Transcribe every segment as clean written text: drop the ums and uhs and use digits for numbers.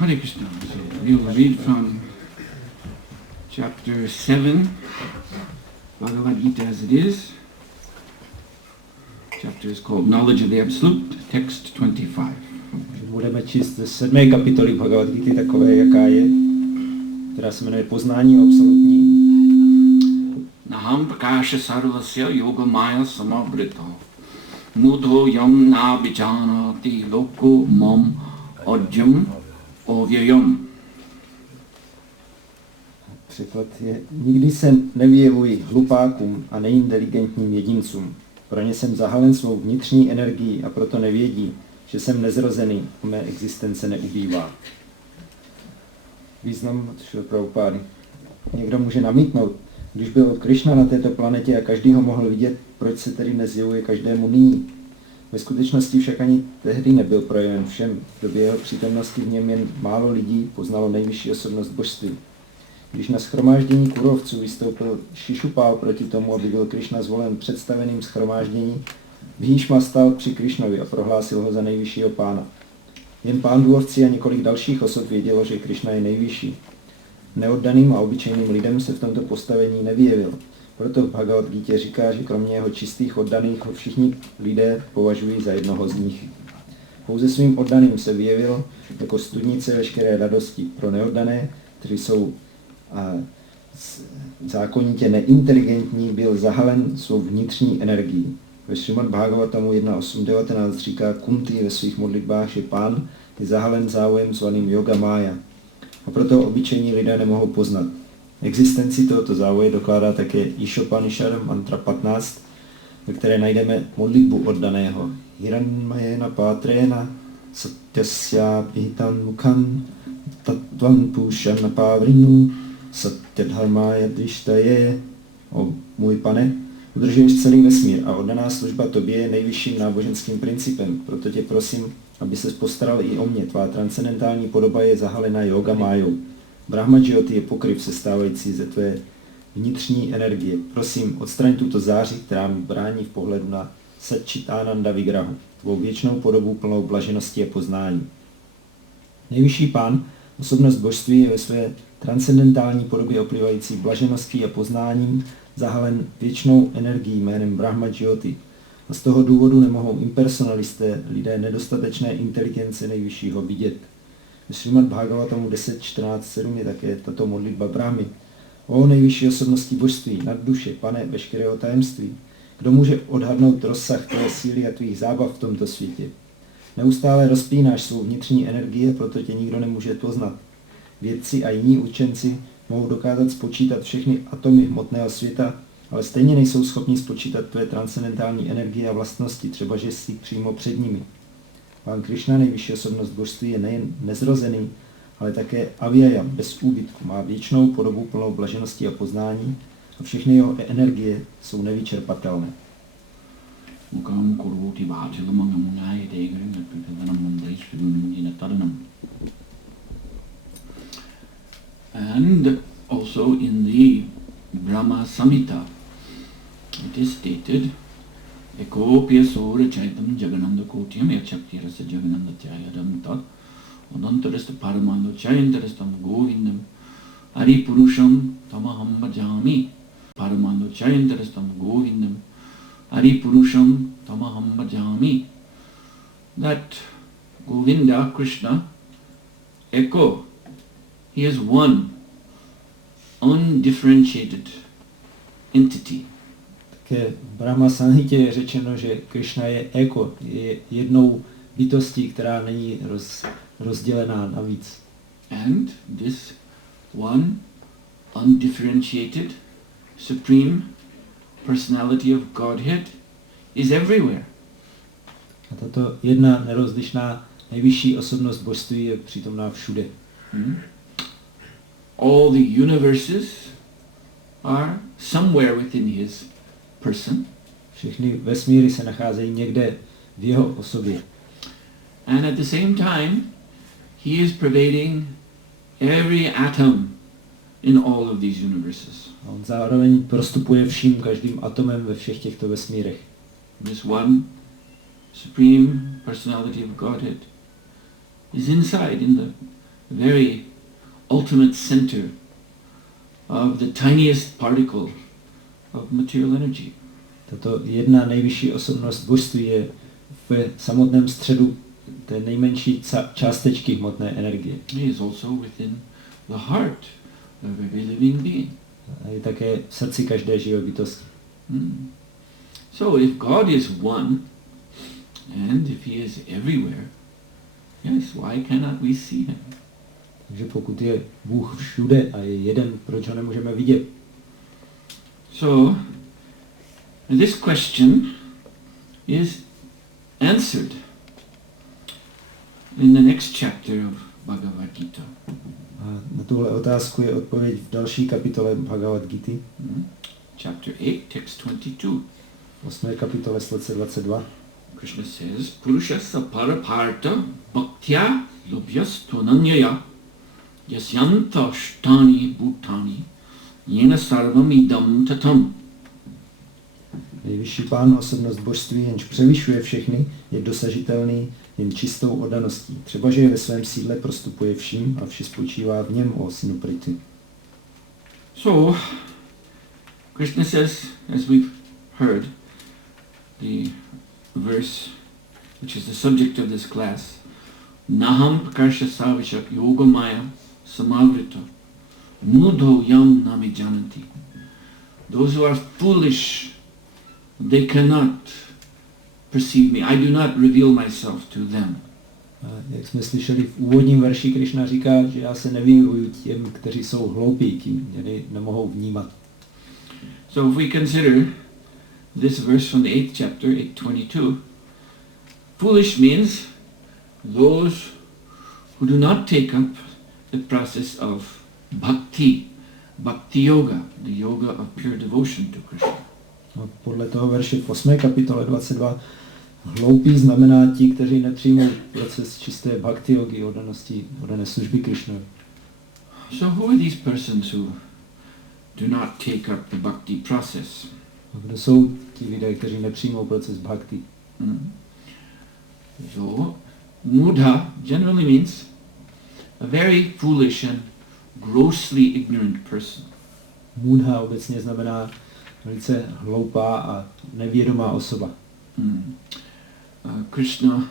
Hare Krishna. So we will read from chapter 7, Bhagavad Gita as it is. Chapter is called Knowledge of the Absolute, text 25. Budeme číst ze 7. kapitoly Bhagavad Gita takové, jaká je, která se jmenuje Poznání absolutní. Naham prakasha sarvasya yoga maya samavrito mudho yam na vijanati loko mam ajam ovyayam. Překlad je: nikdy se nevyjevuji hlupákům a neinteligentním jedincům. Pro ně jsem zahalen svou vnitřní energií a proto nevědí, že jsem nezrozený a mé existence neubývá. Význam od Šrila Prabhupády. Někdo může namítnout, když byl Krishna na této planetě a každý ho mohl vidět, proč se tedy nezjevuje každému nyní? Ve skutečnosti však ani tehdy nebyl projeven všem. V době jeho přítomnosti v něm jen málo lidí poznalo nejvyšší osobnost božství. Když na shromáždění kurovců vystoupil Šišupál proti tomu, aby byl Krishna zvolen představeným shromáždění, Bhíšma stál při Krishnovi a prohlásil ho za nejvyššího pána. Jen pándůvci a několik dalších osob vědělo, že Krishna je nejvyšší. Neoddaným a obyčejným lidem se v tomto postavení nevyjevil. Proto v Bhagavad Gitě říká, že kromě jeho čistých oddaných ho všichni lidé považují za jednoho z nich. Pouze svým oddaným se vyjevil jako studnice veškeré radosti. Pro neoddané, kteří jsou zákonitě neinteligentní, byl zahalen svou vnitřní energií. Ve Srimad Bhagavatamu 1.8.19 říká Kunti ve svých modlitbách, že pán je zahalen závojem zvaným Yoga Maya. A proto obyčejní lidé nemohou poznat. Existenci tohoto závoje dokládá také Ishopanishad mantra 15, ve které najdeme modlitbu oddaného. Hiranmayena pátrena satyasya pihitan mukhan tattvan pushana pavrinu satyadharmaya dvištaje. O můj pane, udržuješ celý vesmír a oddaná služba tobě je nejvyšším náboženským principem, proto tě prosím, aby ses postaral i o mě. Tvá transcendentální podoba je zahalena yoga májou. Brahma-jyoti je pokryv sestávající ze tvé vnitřní energie. Prosím, odstraň tuto záři, která mi brání v pohledu na Satchitananda Vigrahu, tvou věčnou podobu plnou blaženosti a poznání. Nejvyšší pán, osobnost božství, je ve své transcendentální podobě oplývající blažeností a poznáním zahalen věčnou energií jménem Brahma-jyoti. A z toho důvodu nemohou impersonalisté, lidé nedostatečné inteligence nejvyššího vidět. V Srimad Bhagavatamu 10.14.7 je také tato modlitba Brahmy. O nejvyšší osobnosti božství, nadduše, pane veškerého tajemství, kdo může odhadnout rozsah tvé síly a tvých zábav v tomto světě? Neustále rozpínáš svou vnitřní energii, proto tě nikdo nemůže poznat. Vědci a jiní učenci mohou dokázat spočítat všechny atomy hmotného světa, ale stejně nejsou schopni spočítat tvé transcendentální energie a vlastnosti, třeba že jsi přímo před nimi. Pán Krishna, nejvyšší osobnost božství, je nejen nezrozený, ale také avyaya, bez úbytku, má věčnou podobu plnou blaženosti a poznání a všechny jeho energie jsou nevyčerpatelné. And also in the Brahma Samhita, it is stated, Ekopya Sora Chaitam Jagananda Kotyam Yachakti Rasa Jagananda Tyayadam Tat Odantarasta Paramanda Chayantarastam Govindam Ari Purusham Tamaham Bhajami Paramando Chayantarastam Govindam Ari Purusham Tamaham Bhajami. That Govinda, Krishna, echo, he is one undifferentiated entity. Také v Brahma Samhitě je řečeno, že Krishna je eko, je jednou bytostí, která není rozdělená navíc. And this one undifferentiated supreme personality of Godhead is everywhere. A tato jedna nerozlišná nejvyšší osobnost božství je přítomná všude. All the universes are somewhere within his person. Všechny vesmíry se nacházejí někde v jeho osobě. And at the same time, he is pervading every atom in all of these universes. A on zároveň prostupuje vším každým atomem ve všech těchto vesmírech. This one supreme personality of Godhead is inside in the very ultimate center of the tiniest particle of material energy. Tato jedna nejvyšší osobnost božství je v samotném středu té nejmenší částečky hmotné energie. He is also within the heart of every living being. A je také v srdci každé živé bytosti. So if God is one, and if he is everywhere, yes, why cannot we see him? Takže pokud je Bůh všude a je jeden, proč ho nemůžeme vidět? So this question is answered in the next chapter of Bhagavad Gita. A na tuhle otázku je odpověď v další kapitole Bhagavad Gita. Chapter 8, text 22. V 8. kapitole slece 22. Krishna says, Purushasa paraparta bhaktya lubhyastunanyaya yasyanta shtani bhutani yena sarvam idam tatam. Nejvyšší pán, osobnost božství, jenž převyšuje všechny, je dosažitelný jen čistou oddaností. Třeba, že je ve svém sídle prostupuje vším a vše spočívá v něm, o synu Prity. So, Krishna says, as we've heard, the verse which is the subject of this class, Naham Prakarsha Savishak Yogamaya Samavrita Mudho Yam Nami Jananti. Those who are foolish, they cannot perceive me. I do not reveal myself to them. A jak jsme slyšeli v úvodním verši, Krishna říká, že já se nevyjevuju těm, kteří jsou hloupí, tím mě nemohou vnímat. So if we consider this verse from the 8th chapter, 8:22, foolish means those who do not take up the process of bhakti yoga, the yoga of pure devotion to Krishna. A podle toho verše v 8. kapitole 22 hloupí znamená ti, kteří nepřijmou proces čisté bhakti yogi, oddané služby Krishnovi. So who are these persons who do not take up the bhakti process? A kdo jsou ti lidé, kteří nepřijmou proces bhakti? So, mudha generally means a very foolish and grossly ignorant person. Mudha obecně znamená velice hloupá a nevědomá osoba. Krishna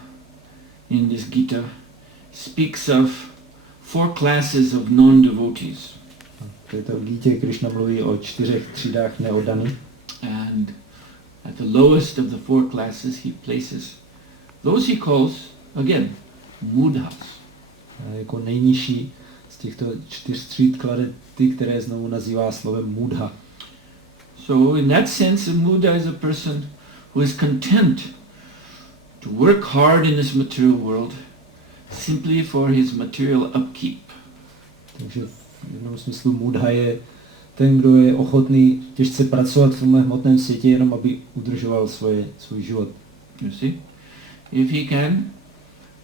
in this Gita speaks of 4 classes of non-devotees. V této Gítě Krishna mluví o 4 třídách neoddaných. And at the lowest of the 4 classes he places those he calls, again, mudhas. A jako nejnižší z těchto 4 tříd klade ty, které znovu nazývá slovem mudha. So in that sense, a mudha is a person who is content to work hard in this material world simply for his material upkeep. Takže v jednom smyslu mudha je ten, kdo je ochotný těžce pracovat v tomhle hmotném světě, jenom aby udržoval svůj život. You see? If he can,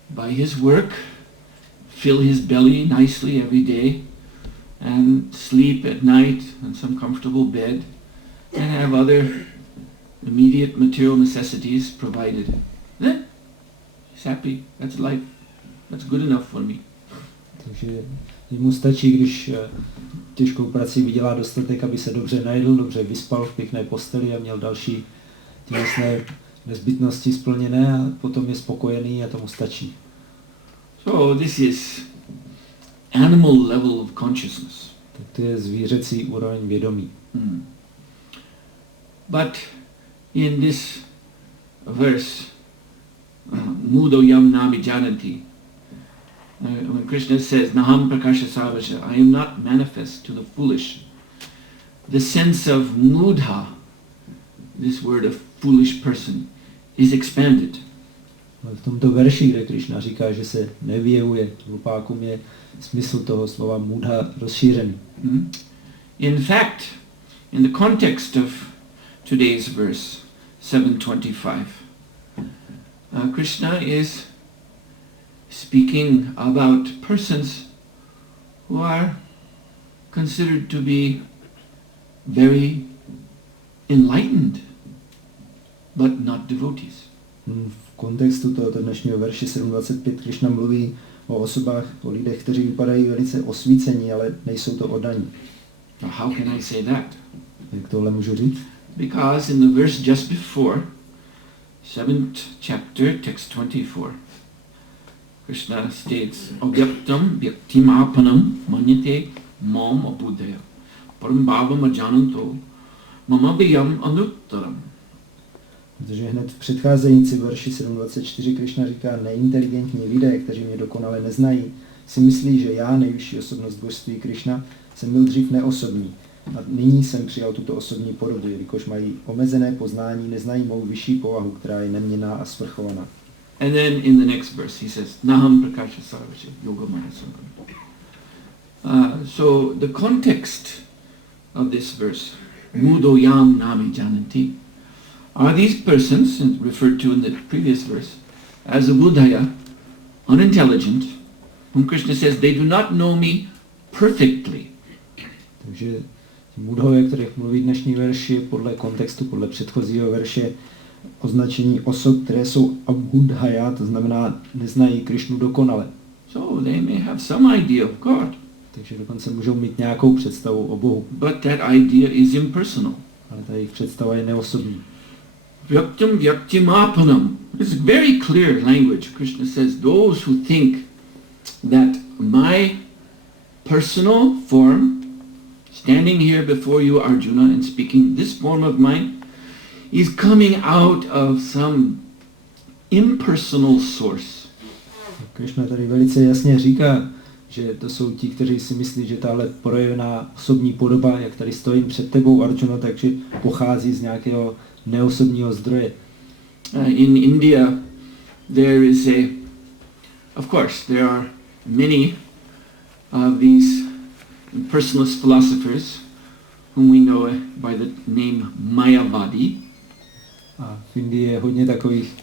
by his work, fill his belly nicely every day and sleep at night in some comfortable bed and have other immediate material necessities provided, then he's happy. That's life. That's good enough for me. Takže Mu stačí, když těžkou prací vydělá dostatek, aby se dobře najedl, dobře vyspal v pěkné posteli a měl další tělesné nezbytnosti splněné a potom je spokojený a tomu stačí. So this is animal level of consciousness. Tak to je zvířecí úroveň vědomí. But in this verse, Mudo Yam Nami Jananti, when Krishna says, Naham Prakasha Savasha, I am not manifest to the foolish, the sense of mudha, this word of foolish person, is expanded. V tomto verši, kde Krishna říká, že se nevyjevuje hlupákům, je smysl toho slova mudha rozšířený. In fact, in the context of today's verse 725, Krishna is speaking about persons who are considered to be very enlightened, but not devotees. V kontextu tohoto dnešního verše 7.25 Krishna mluví o osobách, o lidech, kteří vypadají velice osvícení, ale nejsou to oddaní. How can I say that? Jak tohle můžu říct? Because in the verse just before, 7th chapter, text 24, Krishna states, Avyaktam vyaktimapanam manyate mam abudaya parambhavam ajananto mamabhiyam anuttaram. Protože hned v předcházející verši 7.24 Krishna říká, neinteligentní lidé, kteří mě dokonale neznají, si myslí, že já, nejvyšší osobnost božství Krishna, jsem byl dřív neosobní. A nyní jsem přijal tuto osobní podobu, jelikož mají omezené poznání, neznají mou vyšší povahu, která je neměnná a svrchovaná. And then in the next verse he says, Naham prakasha sarvasya yogamaya sambhava. So the context of this verse, Mudo Yam Nami Jananti, are these persons, referred to in the previous verse, as a buddhaya, unintelligent, whom Krishna says, they do not know me perfectly. Takže mudhové, o kterých mluví dnešní verš, je podle kontextu, podle předchozího verše označení osob, které jsou abudhaya, to znamená, neznají Krishnu dokonale. So they may have some idea of God. Takže dokonce můžou mít nějakou představu o Bohu. But that idea is impersonal. Ale ta jejich představa je neosobní. Vyaktam vyaktimapanam. It's very clear language. Krishna says, those who think that my personal form, standing here before you, Arjuna, and speaking this form of mine, is coming out of some impersonal source. Krishna tady velice jasně říká, že to jsou ti, kteří si myslí, že tahle projevená osobní podoba, jak tady stojím před tebou, Arjuna, takže pochází z nějakého neosobního zdroje. In India, there is of course, there are many of these impersonalist philosophers whom we know by the name Mayavadi. A v Indii je hodně takových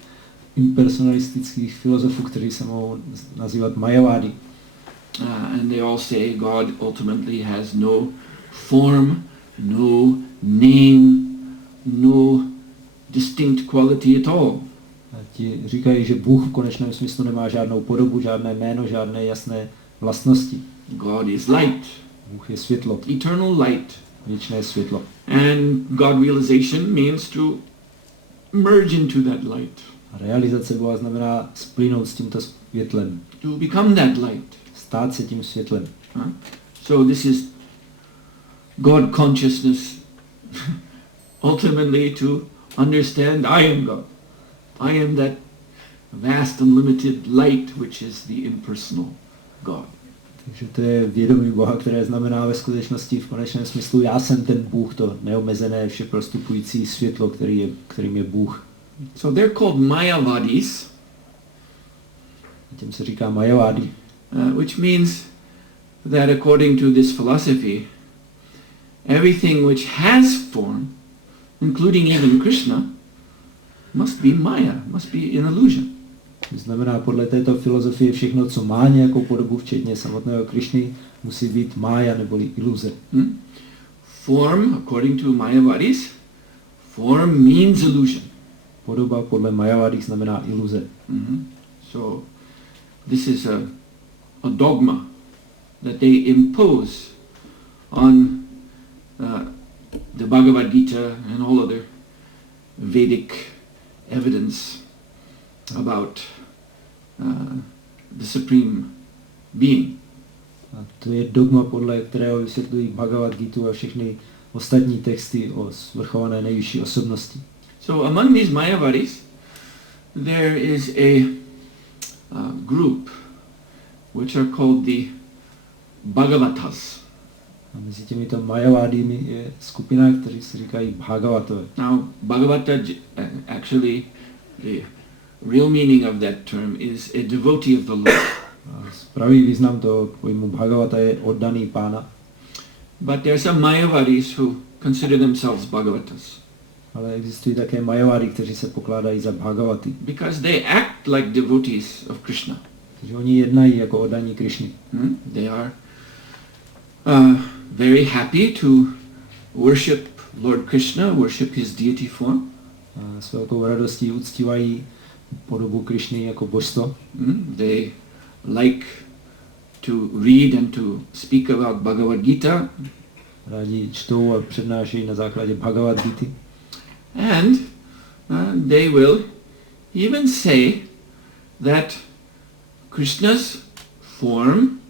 impersonalistických filozofů, kteří se mohou nazývat Mayavadi. And they all say God ultimately has no form, no name, no distinct quality at all. A ti říkají, že Bůh v konečném smyslu nemá žádnou podobu, žádné jméno, žádné jasné vlastnosti. God is light. Bůh je světlo. Eternal light. Věčné světlo. And God realization means to merge into that light. A realizace Boha znamená splynout s tímto světlem. To become that light. Stát se tím světlem. So this is God consciousness ultimately to understand I am God. I am that vast unlimited light which is the impersonal God. Takže to je vědomí Boha, které znamená ve skutečnosti v konečném smyslu já jsem ten Bůh, to neomezené, všeprostupující světlo, kterým je Bůh. So they're called Mayavadis. Tím se říká Mayavadi. Which means that according to this philosophy, everything which has form, including even Krishna, must be Maya, must be an illusion. To znamená, podle této filozofie všechno, co má nějakou podobu, včetně samotného Krishny, musí být Maya neboli iluze. Form, according to Mayavadis, form means illusion. Podoba podle Mayavadis znamená iluze. So this is a dogma that they impose on the Bhagavad Gita and all other Vedic evidence about the Supreme Being. A to je dogma, podle kterého vysvětlují Bhagavad Gitu a všechny ostatní texty o svrchované nejvyšší osobnosti. So among these Mayavadis, there is a group which are called the Bhagavatas. A mezi těmito Mayavádými je skupina, kteří se říkají Bhagavatové. Now, Bhagavata, actually, the real meaning of that term is a devotee of the Lord. Pravý význam toho pojmu Bhagavata je oddaný Pána. But there are some Mayavadis who consider themselves Bhagavatas. Ale existují také Majavády, kteří se pokládají za Bhagavaty. Because they act like devotees of Krishna. Takže oni jednají jako oddaní Krišny. They are very happy to worship Lord Krishna, worship his deity form. A s velkou radostí uctívají podobu Krišny jako božstvo. They like to read and to speak about Bhagavad Gita. Rádi čtou a přednášejí na základě Bhagavad Gity. And they will even say that Krishna's form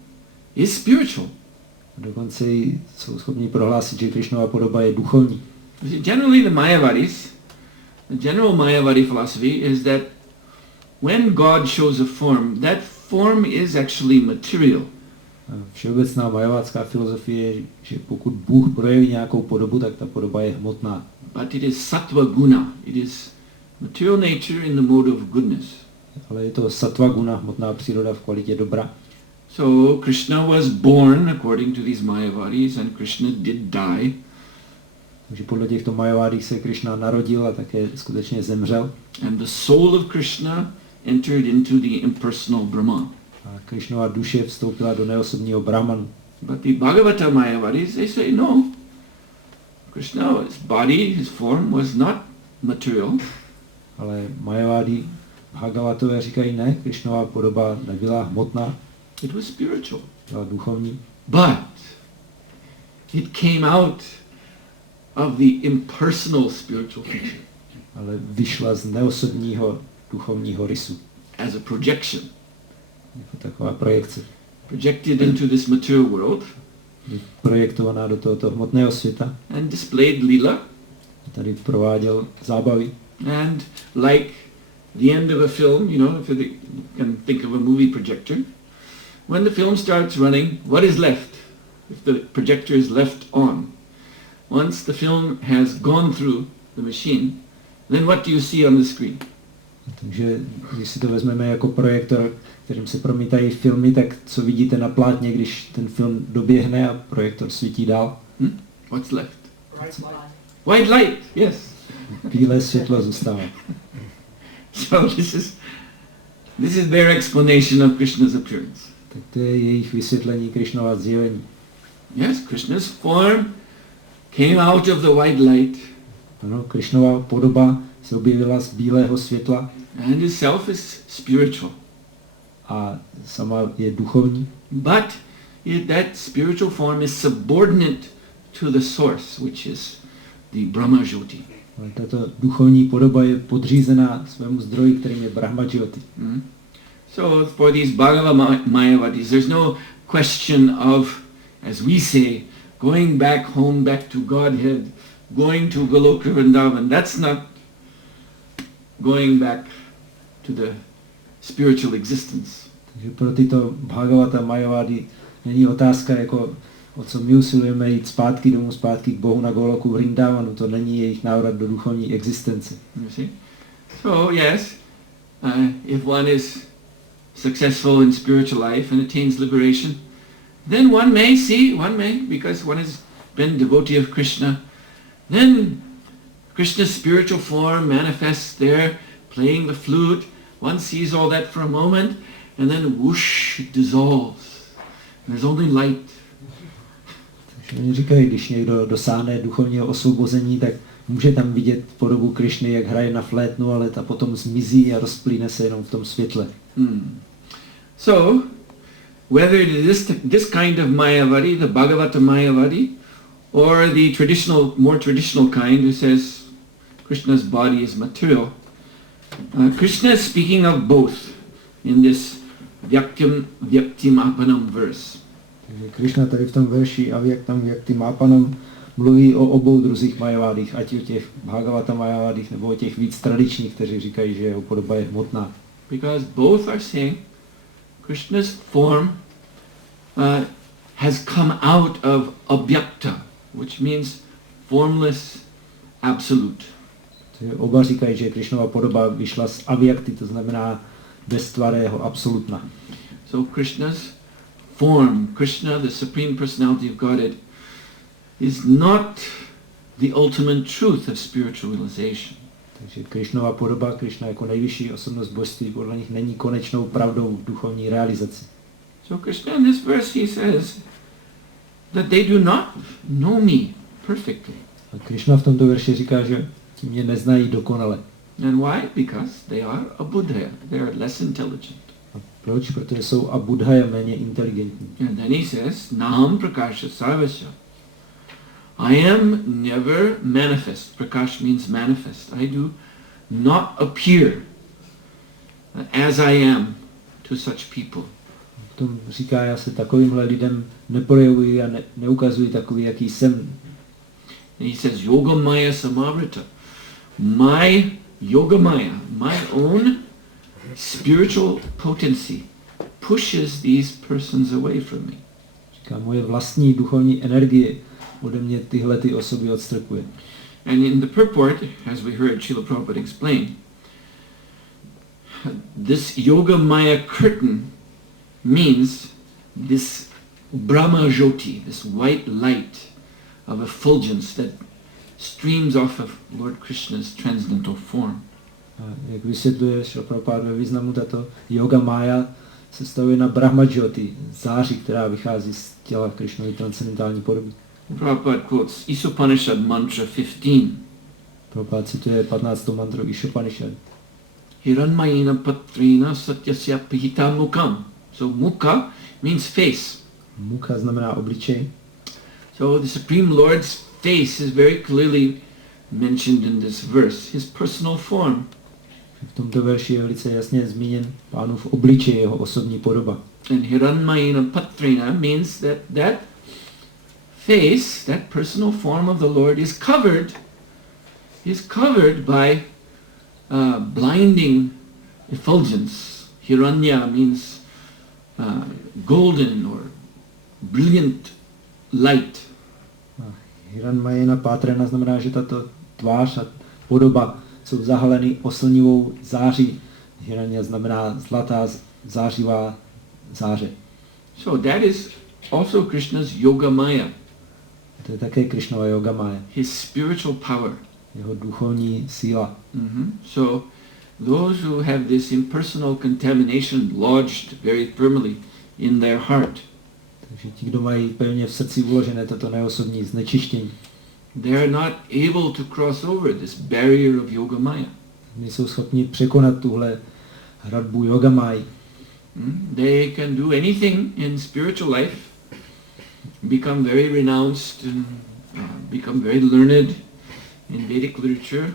is spiritual. Dokonce jsou schopni prohlásit, že Krišnova podoba je duchovní. Generally the Mayavadis, the general Mayavadi philosophy is that when God shows a form, that form is actually material. Všeobecná majavádská filozofie je, že pokud Bůh projeví nějakou podobu, tak ta podoba je hmotná. But it is sattva guna. It is material nature in the mode of goodness. Ale je to sattva guna, hmotná příroda v kvalitě dobra. So Krishna was born according to these Mayavadis and Krishna did die. Takže podle těchto Majavádích se Krishna narodil a také skutečně zemřel. And the soul of Krishna entered into the impersonal Brahma. A Krishnova duše vstoupila do neosobního Brahmanu. But the Bhagavata Mayavadis, they say no. Krishna, his body, his form was not material. Ale Majavádi Bhagavatové říkají ne, Krishnova podoba nebyla hmotná. It was spiritual. Byla duchovní. But it came out of the impersonal spiritual feature. Ale vyšla z neosobního duchovního rysu. As a projection. Jako taková projekce. Projected into this material world. Projektovaná do tohoto hmotného světa. And displayed lila. Tady prováděl zábavy. And like the end of a film, you know, if you can think of a movie projector, when the film starts running, what is left? If the projector is left on. Once the film has gone through the machine, then what do you see on the screen? Takže když si to vezmeme jako projektor, kterým se promítají filmy, tak co vidíte na plátně, když ten film doběhne a projektor svítí dál? What's left? White light, yes. Bílé světlo zůstává. So this is their explanation of Krishna's appearance. Tak to je jejich vysvětlení Krishnova zjevení. Yes, Krishna's form came out of the white light. Ano, Krishnova podoba se objevila z bílého světla. And his self is spiritual. A sama je duchovní. But that spiritual form is subordinate to the source, which is the Brahma Jyoti. Ale tato duchovní podoba je podřízená svému zdroji, kterým je Brahma Jyoti. So for these Bhagava Mayavadis, there's no question of, as we say, going back home, back to Godhead, going to Goloka Vrindavan. That's not going back to the spiritual existence. Takže pro tyto Bhagavata Majavády není otázka jako o co my usilujeme jít zpátky domů, zpátky k Bohu na Goloku Vrindavanu. To není jejich návrat do duchovní existence. You see? So yes, if one is successful in spiritual life and attains liberation, then one may, because one has been devotee of Krishna, then Krishna's spiritual form manifests there, playing the flute. One sees all that for a moment, and then whoosh, it dissolves. And there's only light. Takže oni říkají, když někdo dosáhne duchovního osvobození, tak může tam vidět podobu Krišny, jak hraje na flétnu, ale ta potom zmizí a rozplýne se jenom v tom světle. So, whether it is this kind of Mayavadi, the Bhagavata Mayavadi, or the more traditional kind who says Krishna's body is material. Krishna is speaking of both in this Vyaktim Apanam verse. Krishna tady v tom verši Avyaktam Vyaktim Apanam mluví o obou druzích Mayavadích, ať o těch Bhagavata Mayavadích nebo o těch víc tradičních, kteří říkají, že jeho podoba je hmotná. Because both are saying Krishna's form has come out of Abhyakta, which means formless absolute. Oba říkají, že Krishnova podoba vyšla z Avyakty, to znamená beztvarého absolutna. So Krishna's form, Krishna, the Supreme Personality of Godhead, is not the ultimate truth of spiritual realization. Takže Krishnova podoba, Krishna jako nejvyšší osobnost božství, podle nich není konečnou pravdou duchovní realizaci. So Krishna in this verse he says that they do not know me perfectly. A Krishna v tomto verši říká, že ti mě neznají dokonale. And why? Because they are abudhaya. They are less intelligent. A proč? Protože jsou abudhaya, méně inteligentní. And then he says, Naham prakasha sarvasya. I am never manifest. Prakash means manifest. I do not appear as I am to such people. V tom říká, já se takovýmhle lidem neprojevuji a neukazuji takový, jaký jsem. And he says, Yogamaya samavrita. My Yogamaya, my own spiritual potency pushes these persons away from me. Říká, moje vlastní duchovní energie ode mě tyhle ty osoby odstrkuje. And in the purport, as we heard Srila Prabhupada explain, this Yogamaya curtain means this Brahma Jyoti, this white light of effulgence that streams off of Lord Krishna's transcendental form. A jak vysvětluje Srila Prabhupada ve významu, tato Yoga Maya se stavuje na Brahma Jyoti, záři, která vychází z těla Krishnovy transcendentální podoby. Prabhupada quotes Isopanishad mantra 15. Prabhupada cituje 15. mantru Isopanishad. Hiranmayena patrina satyasya pihita mukam. So mukha means face. Mukha znamená obličej. So the Supreme Lord's face is very clearly mentioned in this verse, his personal form. V tomto verši je velice jasně zmíněn Pánův obličej, jeho osobní podoba. And Hiranmayena patrina means that face, that personal form of the Lord is covered by blinding effulgence. Hiranya means golden or brilliant light. Hiranmayena Patrena znamená, že tato tvář a podoba jsou zahaleny oslnivou září. Hiranya znamená zlatá, zářivá záře. So that is also Krishna's Yogamaya. To je také Krishnova Yogamaya. His spiritual power. Jeho duchovní síla. So those who have this impersonal contamination lodged very firmly in their heart, Takže ti, kdo mají pevně v srdci uložené toto neosobní znečištění, they are not able to cross over this barrier of Yogamaya. Nejsou schopni překonat tuhle hradbu Yogamaya. They can do anything in spiritual life, become very renounced and become very learned in Vedic literature.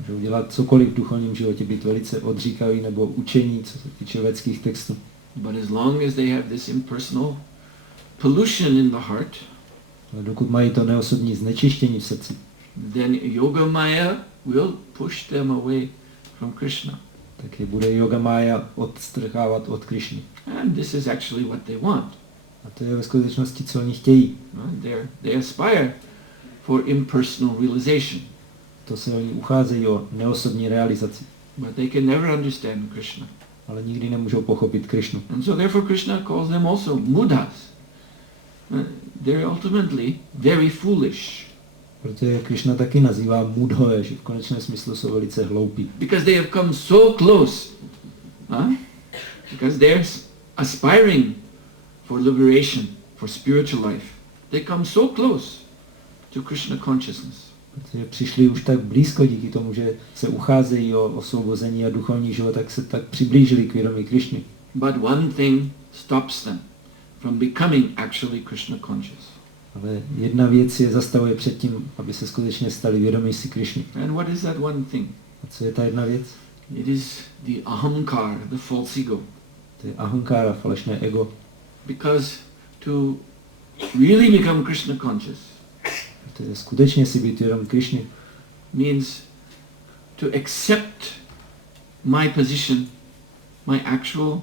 Můžou dělat cokoliv v duchovním životě, být velice odříkaví nebo učení, co se týče védských textů. But as long as they have this impersonal pollution in the heart, ale dokud mají to neosobní znečištění v srdci, then Yogamaya will push them away from Krishna. tak je bude Yogamaya odstrhávat od Krishny. And this is actually what they want. A to je ve skutečnosti, co oni chtějí. They aspire for impersonal realization. To se oni ucházejí o neosobní realizaci. But they can never understand Krishna. Ale nikdy nemůžou pochopit Krishnu. And so therefore Krishna calls them also mudhas. They're ultimately very foolish. Protože Krishna taky nazývá mudhoje, že v konečném smyslu jsou velice hloupí. Because they have come so close. Because they're aspiring for liberation, for spiritual life. They come so close to Krishna consciousness. Protože přišli už tak blízko díky tomu, že se ucházejí o osvobození a duchovní život, tak se tak přiblížili k vědomí Krishny. But one thing stops them. from becoming actually Krishna conscious. Ale jedna věc je zastavuje před tím, aby se skutečně stali vědomí si Krišny. And what is that one thing? A co je ta jedna věc? It is the ahamkar, the false ego. To je ahankára, falešné ego. Because to really become Krishna conscious To je skutečně si být vědom Krišny. means to accept my position, my actual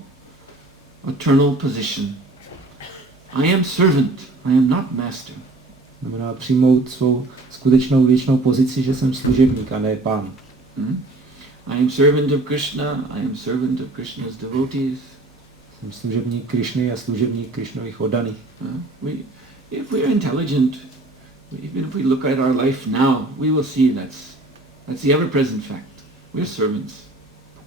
eternal position. I am servant, I am not master. Znamená přijmout svou skutečnou věčnou pozici, že jsem služebník a ne pán. I am servant of Krishna, I am servant of Krishna's devotees. Jsem služebník Krišny a služebník Krišnových oddaných. If we are intelligent, even if we look at our life now, we will see that's the ever-present fact. We are servants.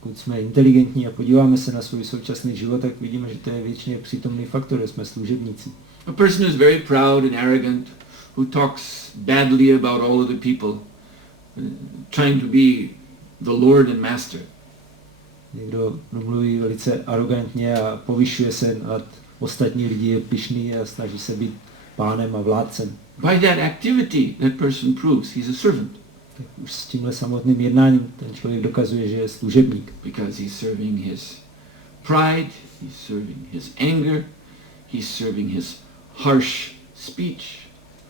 Pokud jsme inteligentní a podíváme se na svůj současný život, tak vidíme, že to je věčně přítomný faktor, že jsme služebníci. A person who is very proud and arrogant, who talks badly about all other people, trying to be the Lord and Master. Někdo mluví velice arrogantně a povyšuje se nad ostatní lidi, je pyšný a snaží se být pánem a vládcem. By that activity, that person proves he's a servant. Tak už s tímhle samotným jednáním ten člověk dokazuje, že je služebník. Because he's serving his pride, he's serving his anger, he's serving his harsh speech.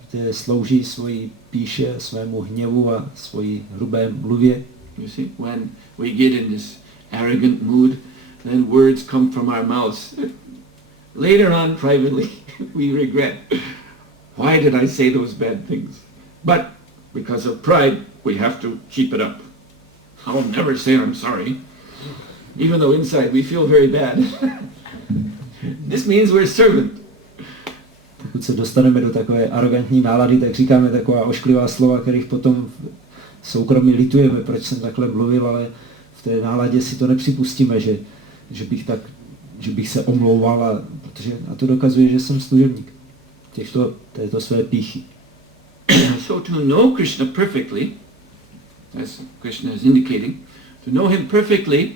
Protože slouží svojí píše, svému hněvu a svojí hrubé mluvě. You see, when we get in this arrogant mood, then words come from our mouths. Later on, privately, we regret, why did I say those bad things? But because of pride, we have to keep it up. I'll never say I'm sorry, even though inside we feel very bad. This means we're servant. Pokud se dostaneme do takové arrogantní nálady, tak říkáme taková ošklivá slova, kterých potom v soukromí litujeme, proč jsem takhle mluvil, ale v té náladě si to nepřipustíme, že bych se omlouval, protože a to dokazuje, že jsem služebník této své pýchy. So to know Krishna perfectly, as Krishna is indicating, to know him perfectly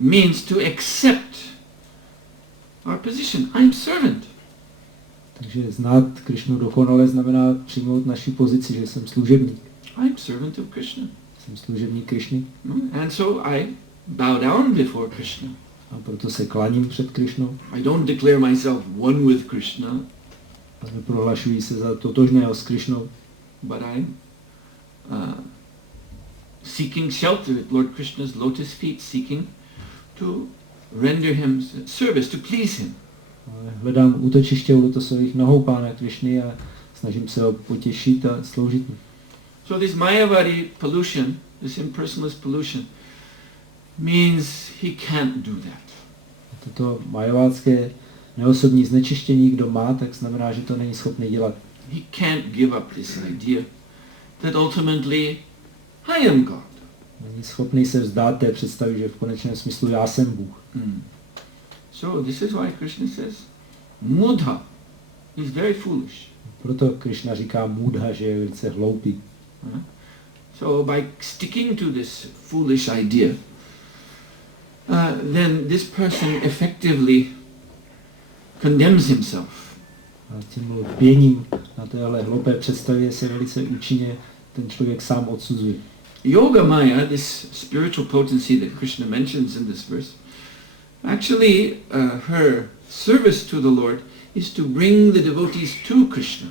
means to accept our position. I'm servant. Takže znát Krišnu dokonale znamená přijmout naši pozici, že jsem služebník. I'm servant of Krishna. Jsem služebník Krišny. And so I bow down before Krishna. A proto se klaním před Krišnou. I don't declare myself one with Krishna. A neprohlašuji se za totožného s Krišnou. But I'm seeking shelter at Lord Krishna's lotus feet, seeking to render him service, to please him. Hledám útočiště u lotosových nohou Pána Krišny a snažím se ho potěšit a sloužit mu. So this Mayavadi pollution, this impersonalist pollution, means he can't do that. Toto majavátské neosobní znečištění, kdo má, tak znamená, že to není schopný dělat. He can't give up this idea that ultimately I am God. Není schopný se vzdát té představy, že v konečném smyslu já jsem Bůh. So this is why Krishna says, Mudha is very foolish. Proto Krishna říká Mudha, že je velice hloupý. So by sticking to this foolish idea, then this person effectively condemns himself. A tím lpěním na téhle hloupé představě se velice účinně ten člověk sám odsuzuje. Yoga Maya, this spiritual potency that Krishna mentions in this verse, actually her service to the Lord is to bring the devotees to Krishna.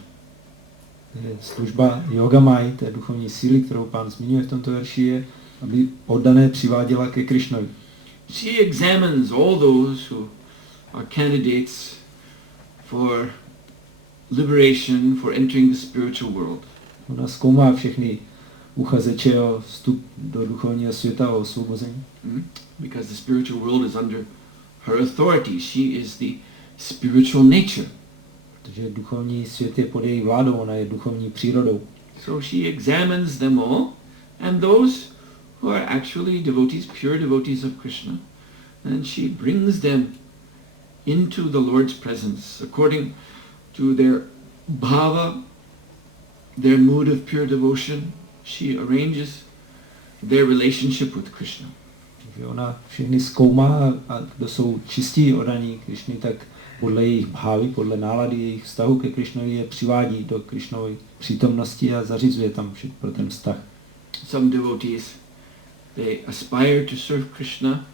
Služba Yoga Maya, té duchovní síly, kterou Pán zmiňuje v tomto verši, je, aby oddané přiváděla ke Krishnovi. She examines all those who are candidates for liberation, for entering the spiritual world. Ona zkoumá všechny uchazeče o vstup do duchovního světa, o osvobození. Because the spiritual world is under her authority. She is the spiritual nature. Protože duchovní svět je pod její vládou, ona je duchovní přírodou. So she examines them all, and those who are actually devotees, pure devotees of Krishna, and she brings them into the Lord's presence according to their bhava, their mood of pure devotion. She arranges their relationship with Krishna. Takže ona všechny zkoumá a kdo jsou čistí oddaní Krišny, tak podle jejich bhávy, podle nálady jejich vztahu ke Krišnovi je přivádí do Krišnovy přítomnosti a zařizuje tam vše pro ten vztah. Some devotees, they aspire to serve Krishna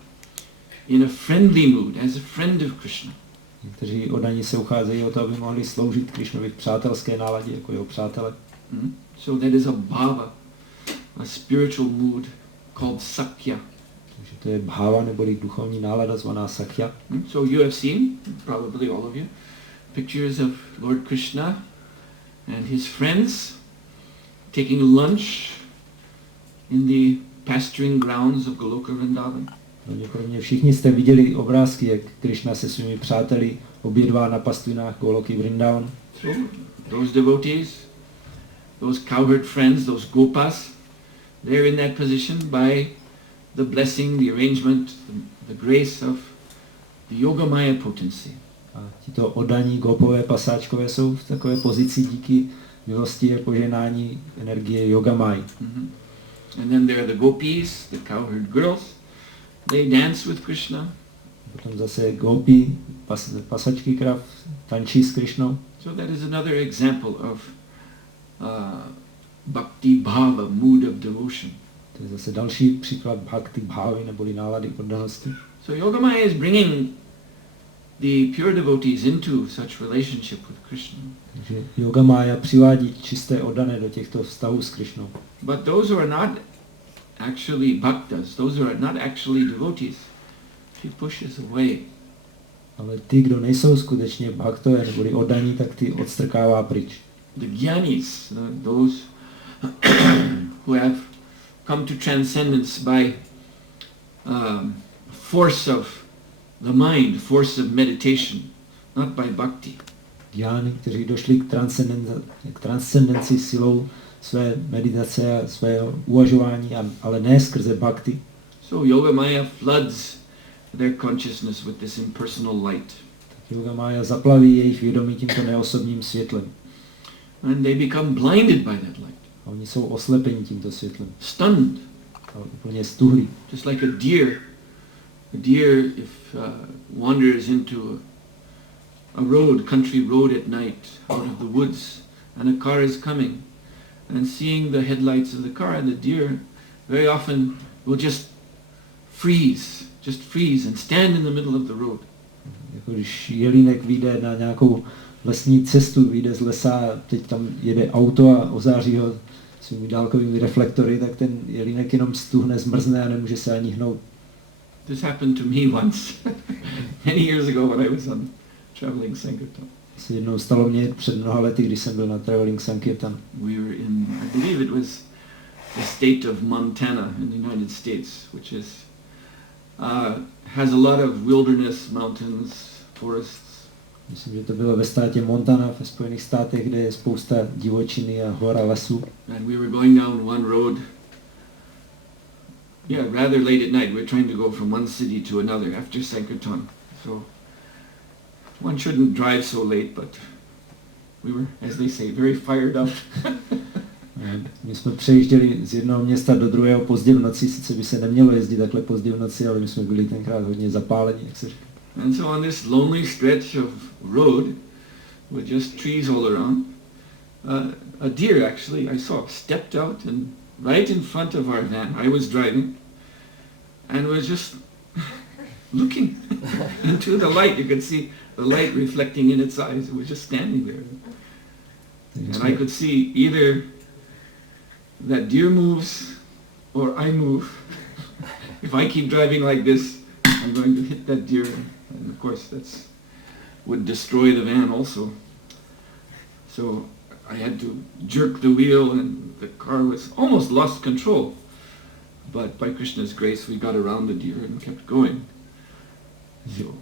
in a friendly mood, as a friend of Krishna. Někteří oddaní se ucházejí o to, aby mohli sloužit Krišnovi v přátelské náladě, jako jeho přátelé. So that is a bhava, a spiritual mood called sakya. Takže to je bhava, neboli duchovní nálada zvaná sakya. So you have seen, probably all of you, pictures of Lord Krishna and his friends taking lunch in the pasturing grounds of Goloka Vrindavan. Pravděpodobně všichni jste viděli obrázky, jak Krishna se svými přáteli obědvá na pastvinách Goloky Vrindavan. So those devotees, those cowherd friends, those gopas, they're in that position by the blessing, the arrangement, the grace of the Yogamaya potency. A tito oddaní gopové pasáčkové jsou v takové pozici díky milosti a poženání energie Yogamaya. And then there are the gopis, the cowherd girls. They dance with Krishna. Potom zase gopi, pasačky krav, tančí s Krišnou. So that is another example of bhakti bhava, mood of devotion. To je zase další příklad bhakti bhavy neboli nálady oddanosti. So Yogamaya is bringing the pure devotees into such relationship with Krishna. Takže Yogamaya přivádí čisté oddané do těchto vztahů s Krišnou. But those who are not actually bhaktas, those who are not actually devotees, she pushes away. Ale ty, kdo nejsou skutečně bhaktové neboli oddaní, tak ty odstrkává pryč. The jnanis, those who have come to transcendence by force of the mind, force of meditation, not by bhakti. Dhyány, kteří došli k transcendenci silou své meditace a svého uvažování, ale ne skrze bhakti. So Yogamaya floods their consciousness with this impersonal light. Tak Yogamaya zaplaví jejich vědomí tímto neosobním světlem. And they become blinded by that light. A oni jsou oslepeni tímto světlem. Stunned. A úplně stuhlí. Just like a deer. A deer, if wanders into a road, country road at night, out of the woods, and a car is coming, and seeing the headlights of the car, and the deer very often will just freeze and stand in the middle of the road. Jako když jelínek vyjde na nějakou lesní cestu, vyjde z lesa a teď tam jede auto a ozáří ho svými dálkovými reflektory, tak ten jelínek jenom stuhne, zmrzne a nemůže se ani hnout. This happened to me once, many years ago when I was on traveling Sankirtan. Se jednou stalo mně před mnoha lety, když jsem byl na traveling Sankirtan. We were in, I believe it was the state of Montana in the United States, which is has a lot of wilderness, mountains, forests. Myslím, že to bylo ve státě Montana ve Spojených státech, kde je spousta divočiny a hor a lesů. And we were going down one road, rather late at night. We were trying to go from one city to another after Sankirtan. So one shouldn't drive so late, but we were, as they say, very fired up. My jsme přejížděli z jednoho města do druhého pozdě v noci, sice by se nemělo jezdit takhle pozdě v noci, ale my jsme byli tenkrát hodně zapáleni, jak se říká. And so on this lonely stretch of road with just trees all around, a deer actually I saw stepped out and right in front of our van. I was driving and was just looking into the light. You could see the light reflecting in its eyes. It was just standing there. And I could see either that deer moves or I move. If I keep driving like this, I'm going to hit that deer. And of course that would destroy the van also. So I had to jerk the wheel and the car was almost lost control. But by Krishna's grace we got around the deer and kept going. So.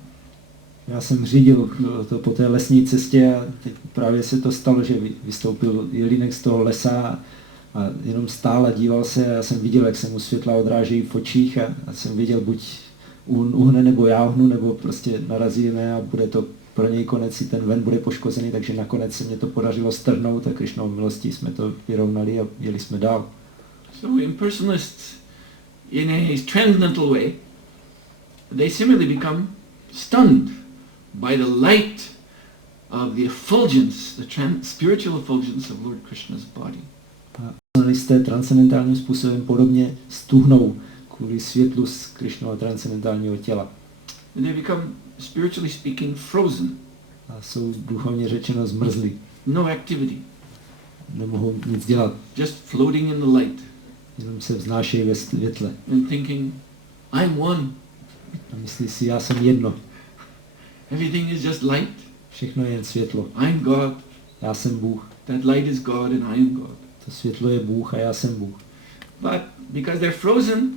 Já jsem řídil to po té lesní cestě a teď právě se to stalo, že vystoupil jelínek z toho lesa a jenom stál a díval se a já jsem viděl, jak se mu světla odrážejí v očích a jsem viděl, buď uhne nebo já uhnu, nebo prostě narazíme a bude to pro něj konec, i ten ven bude poškozený, takže nakonec se mě to podařilo strhnout a Krišnou milostí jsme to vyrovnali a jeli jsme dál. So impersonalists in a transcendental way, they similarly become stunned by the light of the effulgence, the spiritual effulgence of Lord Krishna's body. A personalisté transcendentálním způsobem podobně stuhnou kvůli světlu z Krishnova transcendentálního těla. And they become, spiritually speaking, frozen. A jsou duchovně řečeno zmrzlí. No activity. Nemohou nic dělat. Just floating in the light. Jenom se vznášejí ve světle. And thinking, I'm one. A myslí si, já jsem jedno. Everything is just light. Všechno je jen světlo. I'm God. Já jsem Bůh. That light is God and I am God. To světlo je Bůh a já jsem Bůh. But because they're frozen,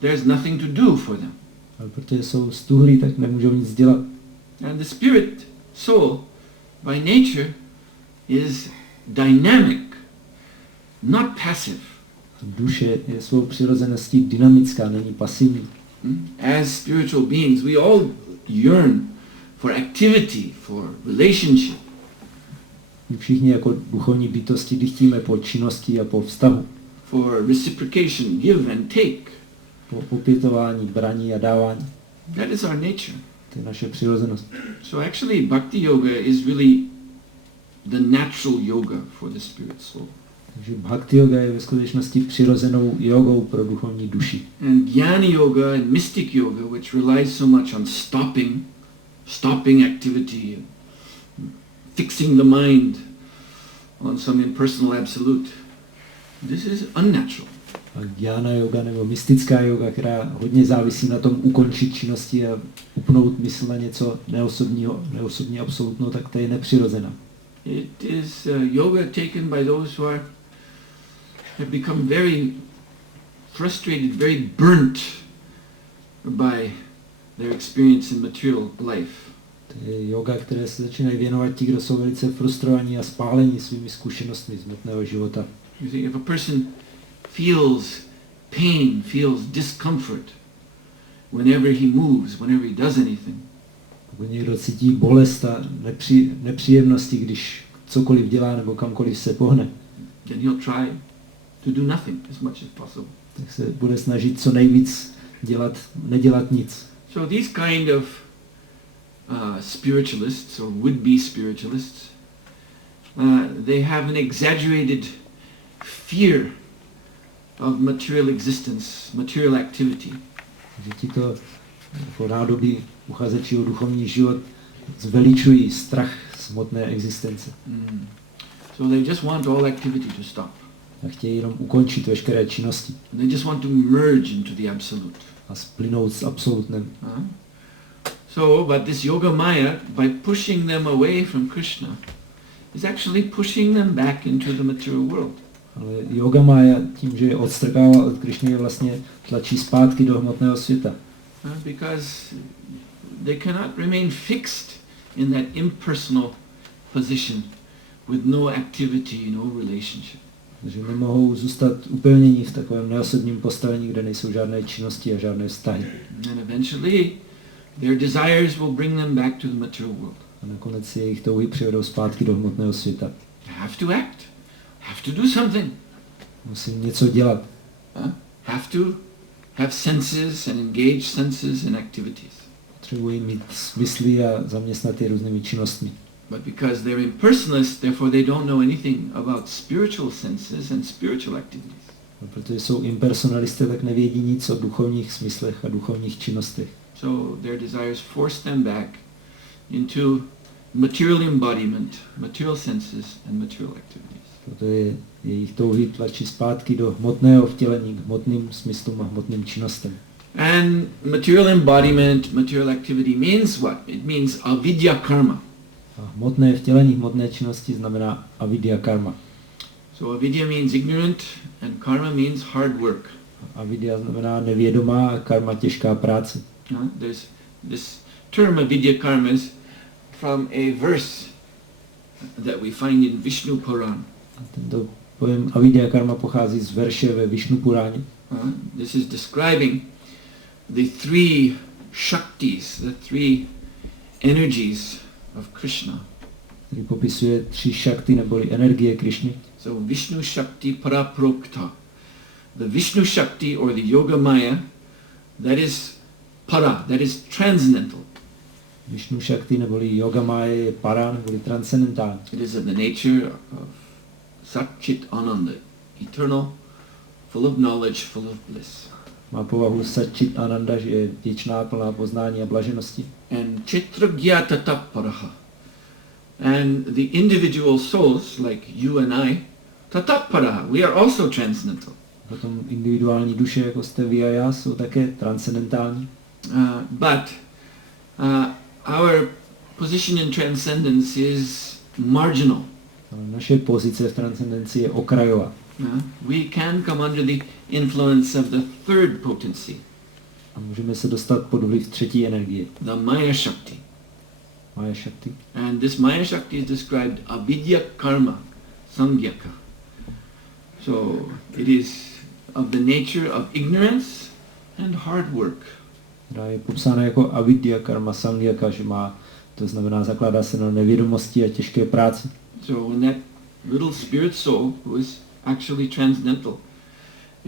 there's nothing to do for them. Ale protože jsou stuhlí, tak nemůžou nic dělat. And the spirit, soul, by nature, is dynamic, not passive. Duše je svou přirozeností dynamická, není pasivní. As spiritual beings, we all yearn for activity, for relationship. My všichni jako duchovní bytosti dychtíme po činnosti a po vztahu. For reciprocation, give and take. Po opětování, braní a dávání. That is our nature. To je naše přirozenost. So actually, bhakti yoga is really the natural yoga for the spirit soul. Takže bhakti yoga je ve skutečnosti přirozenou jogou pro duchovní duši. And jnana yoga and mystic yoga, which relies so much on stopping activity, and fixing the mind on some impersonal absolute, this is unnatural. A jnana yoga nebo mystická yoga, která hodně závisí na tom ukončit činnosti a upnout mysl na něco neosobní absolutno, tak to je nepřirozená. It is yoga taken by those who have become very frustrated, very burnt by their experience in material life. To je yoga, které se začínají věnovat ti, kdo jsou velice frustrovaní a spálení svými zkušenostmi z hmotného života. You see, if a person feels pain, feels discomfort whenever he moves, whenever he does anything, pokud někdo cítí bolest a nepříjemnosti, když cokoliv dělá nebo kamkoliv se pohne, then he'll try to do nothing as much as possible. tak se bude snažit co nejvíc nedělat nic. So these kind of spiritualists or would-be spiritualists, they have an exaggerated fear of material existence, material activity. Takže tito jako nádobí uchazeči o duchovní život zveličují strach z hmotné existence. So they just want all activity to stop. A chtějí jenom ukončit veškeré činnosti. They just want to merge into the absolute. A splynout s absolutnem. So, but this yoga maya, by pushing them away from Krishna, is actually pushing them back into the material world. Ale yoga maya tím, že je odstrkává od Krishny, vlastně tlačí zpátky do hmotného světa. Because they cannot remain fixed in that impersonal position with no activity, no relationship. Takže nemohou zůstat upevnění v takovém neosobním postavení, kde nejsou žádné činnosti a žádné vztahy. And eventually their desires will bring them back to the material world. A nakonec si jejich touhy přivedou zpátky do hmotného světa. Have to act. Have to do something. Musím něco dělat. Have to have senses and engage senses in activities. Potřebují mít smysly a zaměstnat je různými činnostmi. But because they're impersonalists, therefore they don't know anything about spiritual senses and spiritual activities. A protože jsou impersonalisté, tak nevědí nic o duchovních smyslech a duchovních činnostech. So their desires force them back into material embodiment, material senses and material activities. Proto je jejich touhy tlačí zpátky do hmotného vtělení, k hmotným smyslům a hmotným činnostem. And material embodiment, material activity means what? It means avidya karma. A hmotné vtělení, hmotné činnosti znamená avidya karma. So avidya means ignorant and karma means hard work. Avidya znamená nevědomá a karma těžká práce. There's this term avidya karma is from a verse that we find in Vishnu Puran. A tento pojem avidya karma pochází z verše ve Vishnu Puráně. This is describing the three shaktis, the three energies of Krishna. Který popisuje 3 shakti neboli energie Krishny. So Vishnu Shakti Paraprokta. The Vishnu Shakti or the Yoga Maya, that is para, that is transcendental. Vishnu Shakti neboli Yoga Maya je para neboli transcendentální. It is of the nature of Sat Chit Ananda, eternal, full of knowledge, full of bliss. Má povahu Satchit Ananda, že je věčná, plná poznání a blaženosti. And Chitragya Tataparaha. And the individual souls, like you and I, Tataparaha, we are also transcendental. Potom individuální duše, jako jste vy a já, jsou také transcendentální. But our position in transcendence is marginal. Naše pozice v transcendenci je okrajová. We can come under the influence of the third potency. A můžeme se dostat pod vliv třetí energie. The Maya Shakti. Maya Shakti. And this Maya Shakti is described avidya karma sangyaka. So it is of the nature of ignorance and hard work. Která je popsána jako avidya karma sangyaka, že má, to znamená zakládá se na nevědomosti a těžké práci. So when that little spirit soul, who is actually transcendental,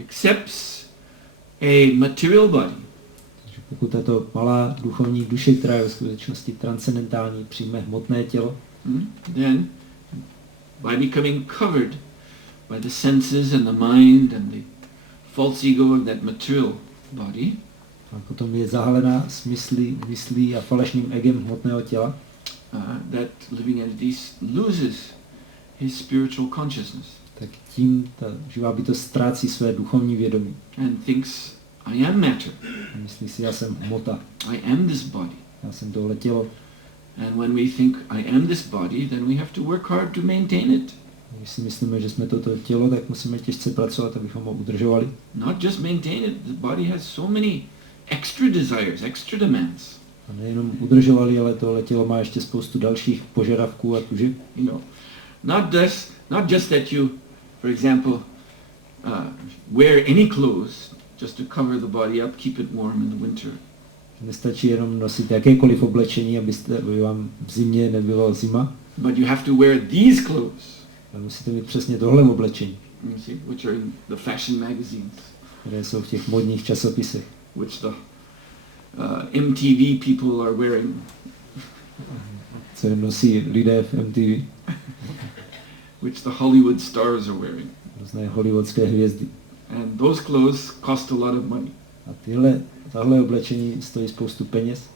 accepts a material body, takže pokud tato malá duchovní duše, která je ve skutečnosti transcendentální, přijme hmotné tělo, then by becoming covered by the senses and the mind and the false ego of that material body, a potom je zahalená myslí a falešným egem hmotného těla, that living entity loses his spiritual consciousness. Tak tím ta živá bytost ztrácí své duchovní vědomí. And thinks, I am matter. A myslí si, já jsem hmota. I am this body. Já jsem tohle tělo. And when we think I am this body, then we have to work hard to maintain it. Když si myslíme, že jsme toto tělo, tak musíme těžce pracovat, abychom ho udržovali. Not just maintain it, the body has so many extra desires, extra demands. A nejenom udržovali, ale tohle tělo má ještě spoustu dalších požadavků a tužeb. You know, not just that you, for example, wear any clothes just to cover the body up, keep it warm in the winter. Nestačí jenom nosit jakékoliv oblečení, aby vám v zimě nebylo zima. But you have to wear these clothes. Ale musíte mít přesně tohle oblečení. You see, which are in the fashion magazines. Které jsou v těch modních časopisech. Which the MTV people are wearing. Co nosí lidé v MTV. Which the Hollywood stars are wearing. Různé hollywoodské hvězdy. And those clothes cost a lot of money. A tahle oblečení stojí spoustu peněz.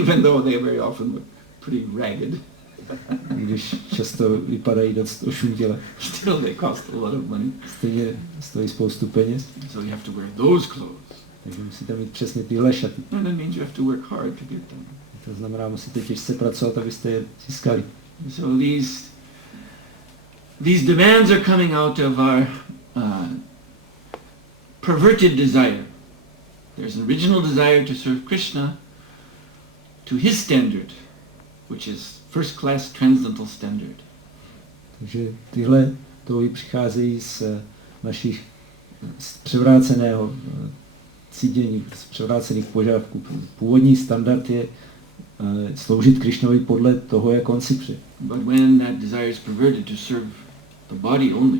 Even though they very often look pretty ragged. Když často vypadají dost ošuntěle. Still they cost a lot of money. Stejně stojí spoustu peněz. So you have to wear those clothes. Takže musíte mít přesně tyhle šaty. And that means you have to work hard to get them. To znamená, musíte těžce pracovat, abyste je získali. So these demands are coming out of our perverted desire. There's an original desire to serve Krishna to his standard, which is first class transcendental standard. Takže tyhle touhy přicházejí z našich převráceného cítění, z převrácených požadavků. Původní standard je sloužit Krišnovi podle toho, jak on si přeje. But when that desire is perverted to serve the body only,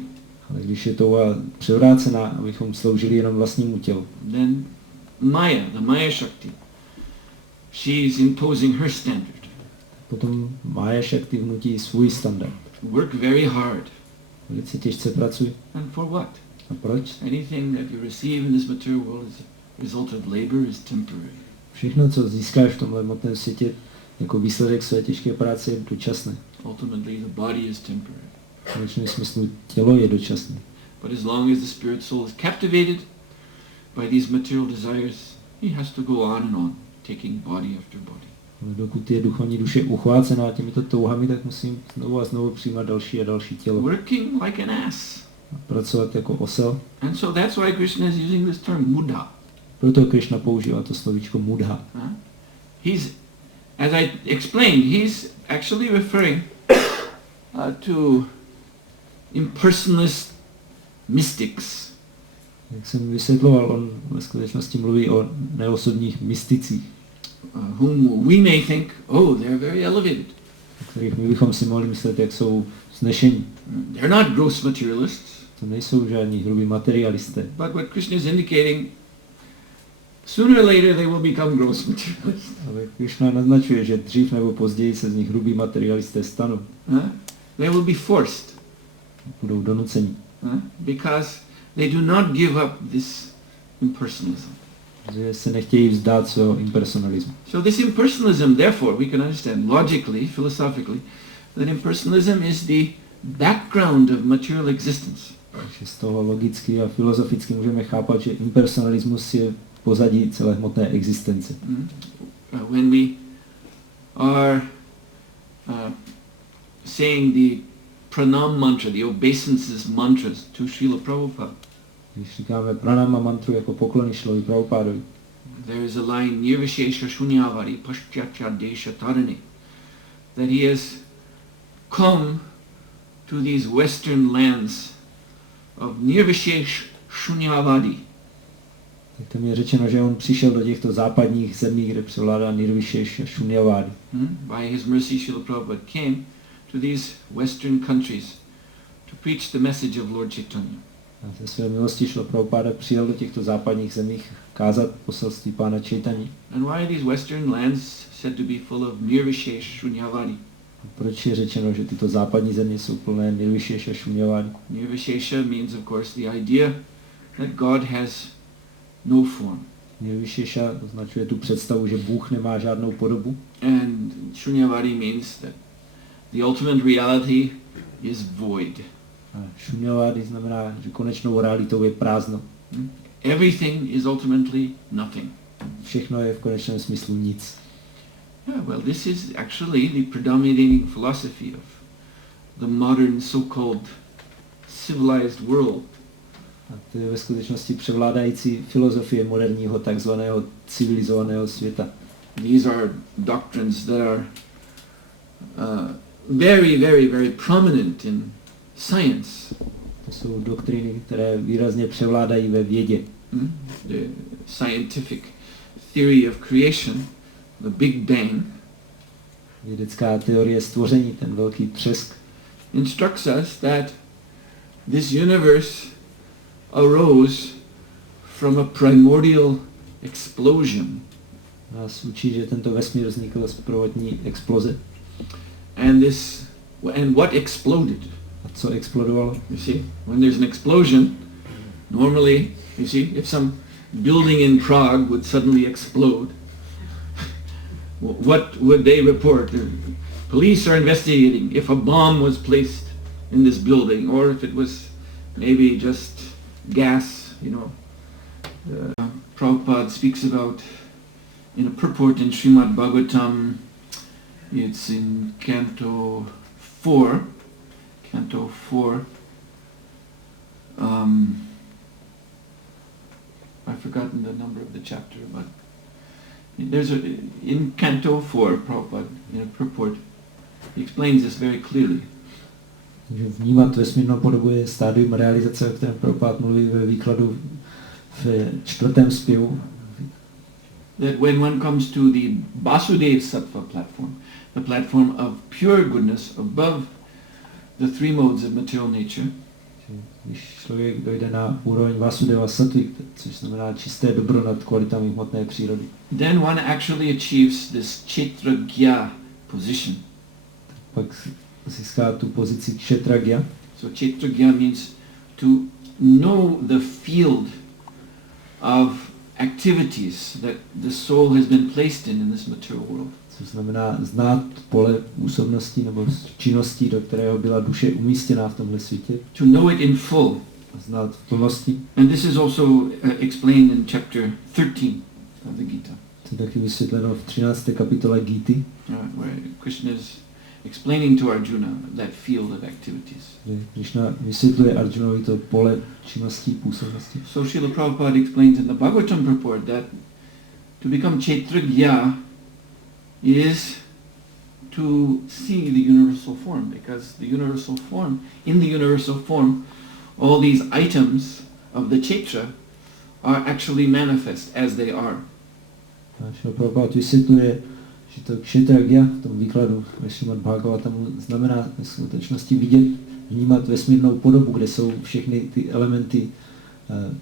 ale když je touha převrácená, abychom sloužili jenom vlastnímu tělu, then Maya, the Maya Shakti, she is imposing her standard. Potom Maya Shakti vnutí svůj standard. Work very hard. Velice těžce pracuj. And for what? A proč? Anything that you receive in this material world is a result of labor is temporary. Všechno, co získáš v tomhle hmotném světě jako výsledek své těžké práce, je dočasné. Ultimately the body is temporary. V konečném smyslu tělo je dočasné. But as long as the spirit soul is captivated by these material desires, he has to go on and on, taking body after body. Ale dokud je duchovní duše uchvácená těmito touhami, tak musím znovu a znovu přijímat další a další tělo. Working like an ass. A pracovat jako osel. And so that's why Krishna is using this term mudha. Proto Krishna používá to slovíčko mudha. He's, as I explained, he's actually referring to impersonalist mystics. Jak jsem vysvětloval, on ve skutečnosti mluví o neosobních mysticích. Whom we may think, oh, they're very elevated. O kterých my bychom si mohli myslet, jak jsou vznešení. They're not gross materialists. To nejsou žádní hrubí materialisté. But what Krishna is indicating, sooner or later they will become gross materialists. Ale Krishna naznačuje, že dřív nebo později se z nich hrubí materialisté stanou. They will be forced. Budou donuceni. Because they do not give up this impersonalism. Že se nechtějí vzdát svého impersonalismu. So this impersonalism, therefore, we can understand logically, philosophically, that impersonalism is the background of material existence. Takže z toho logicky a filozoficky můžeme chápat, že impersonalismus je pozadí celé hmotné existence. When we are saying the pranam mantra, the obeisances mantras to Srila Prabhupada, když říkáme pranama mantru jako poklony Šrilovi Prabhupádovi, there is a line nirvishesha shunyavadi paschatya desha tarani, that he has come to these western lands of nirvishesh shunyavadi. Tak tam je řečeno, že on přišel do těchto západních zemí, kde převládá nirvishesh a shunyavadi. By his mercy, Srila Prabhupada came to these western countries to preach the message of Lord Chaitanya. A ze své milosti Srila Prabhupada přijel do těchto západních zemích kázat poselství Pána Chaitanya. And why are these western lands said to be full of nirvishesh shunyavadi? Proč je řečeno, že tyto západní země jsou plné nirvishesh a shunyavadi? Nirvishesha means, of course, the idea that God has no form. Nirvishesha označuje tu představu, že Bůh nemá žádnou podobu. And shunyavadi means that the ultimate reality is void. A shunyavadi znamená, že konečnou realitou je prázdno. Everything is ultimately nothing. Všechno je v konečném smyslu nic. Yeah, well, this is actually the predominating philosophy of the modern so-called civilized world. A to je ve skutečnosti převládající filozofie moderního takzvaného civilizovaného světa. These are doctrines that are very, very, very prominent in science. To jsou doktriny, které výrazně převládají ve vědě. The scientific theory of creation, the Big Bang, Vědecká teorie stvoření, ten velký třesk, instructs us that this universe arose from a primordial explosion. Nás učí, že tento vesmír vznikl z prvotní exploze. And what exploded? A co explodovalo? You see, when there's an explosion, normally, you see, if some building in Prague would suddenly explode, what would they report? The police are investigating if a bomb was placed in this building, or if it was maybe just gas, you know. Prabhupada speaks about in a purport in Srimad Bhagavatam, it's in Canto 4, I've forgotten the number of the chapter, but in Canto 4, Prabhupada, in a purport, he explains this very clearly. Takže vnímat vesmírnou podobu je stádium realizace, o kterém Prabhupada mluví ve výkladu v 4. zpěvu. That when one comes to the Vasudeva Sattva platform, the platform of pure goodness above the three modes of material nature, když člověk dojde na úroveň Vasudeva Sattvy, což znamená čisté dobro nad kvalitami hmotné přírody, then one actually achieves this Kshetragya position. pak získá tu pozici Kshetragya. So Kshetragya means to know the field of activities that the soul has been placed in this material world. Což znamená znát pole působnosti nebo činností, do kterého byla duše umístěná v tomhle světě. To know it in full. A znát v plnosti. And this is also explained in chapter 13 of the Gita. To je taky vysvětleno v 13. kapitole Gity, Where Krishna is explaining to Arjuna that field of activities. Krishna vysvětluje Arjunovi to pole činností, působnosti. So Srila Prabhupada explains in the Bhagavatam purport that to become Kshetragya is to see the universal form, because the universal form, in the universal form, all these items of the Kshetra are actually manifest as they are. A Srila Prabhupada vysvětluje, že to Kshetragya v tom výkladu ve Srimad Bhagavatamu znamená ve skutečnosti vidět, vnímat vesmírnou podobu, kde jsou všechny ty elementy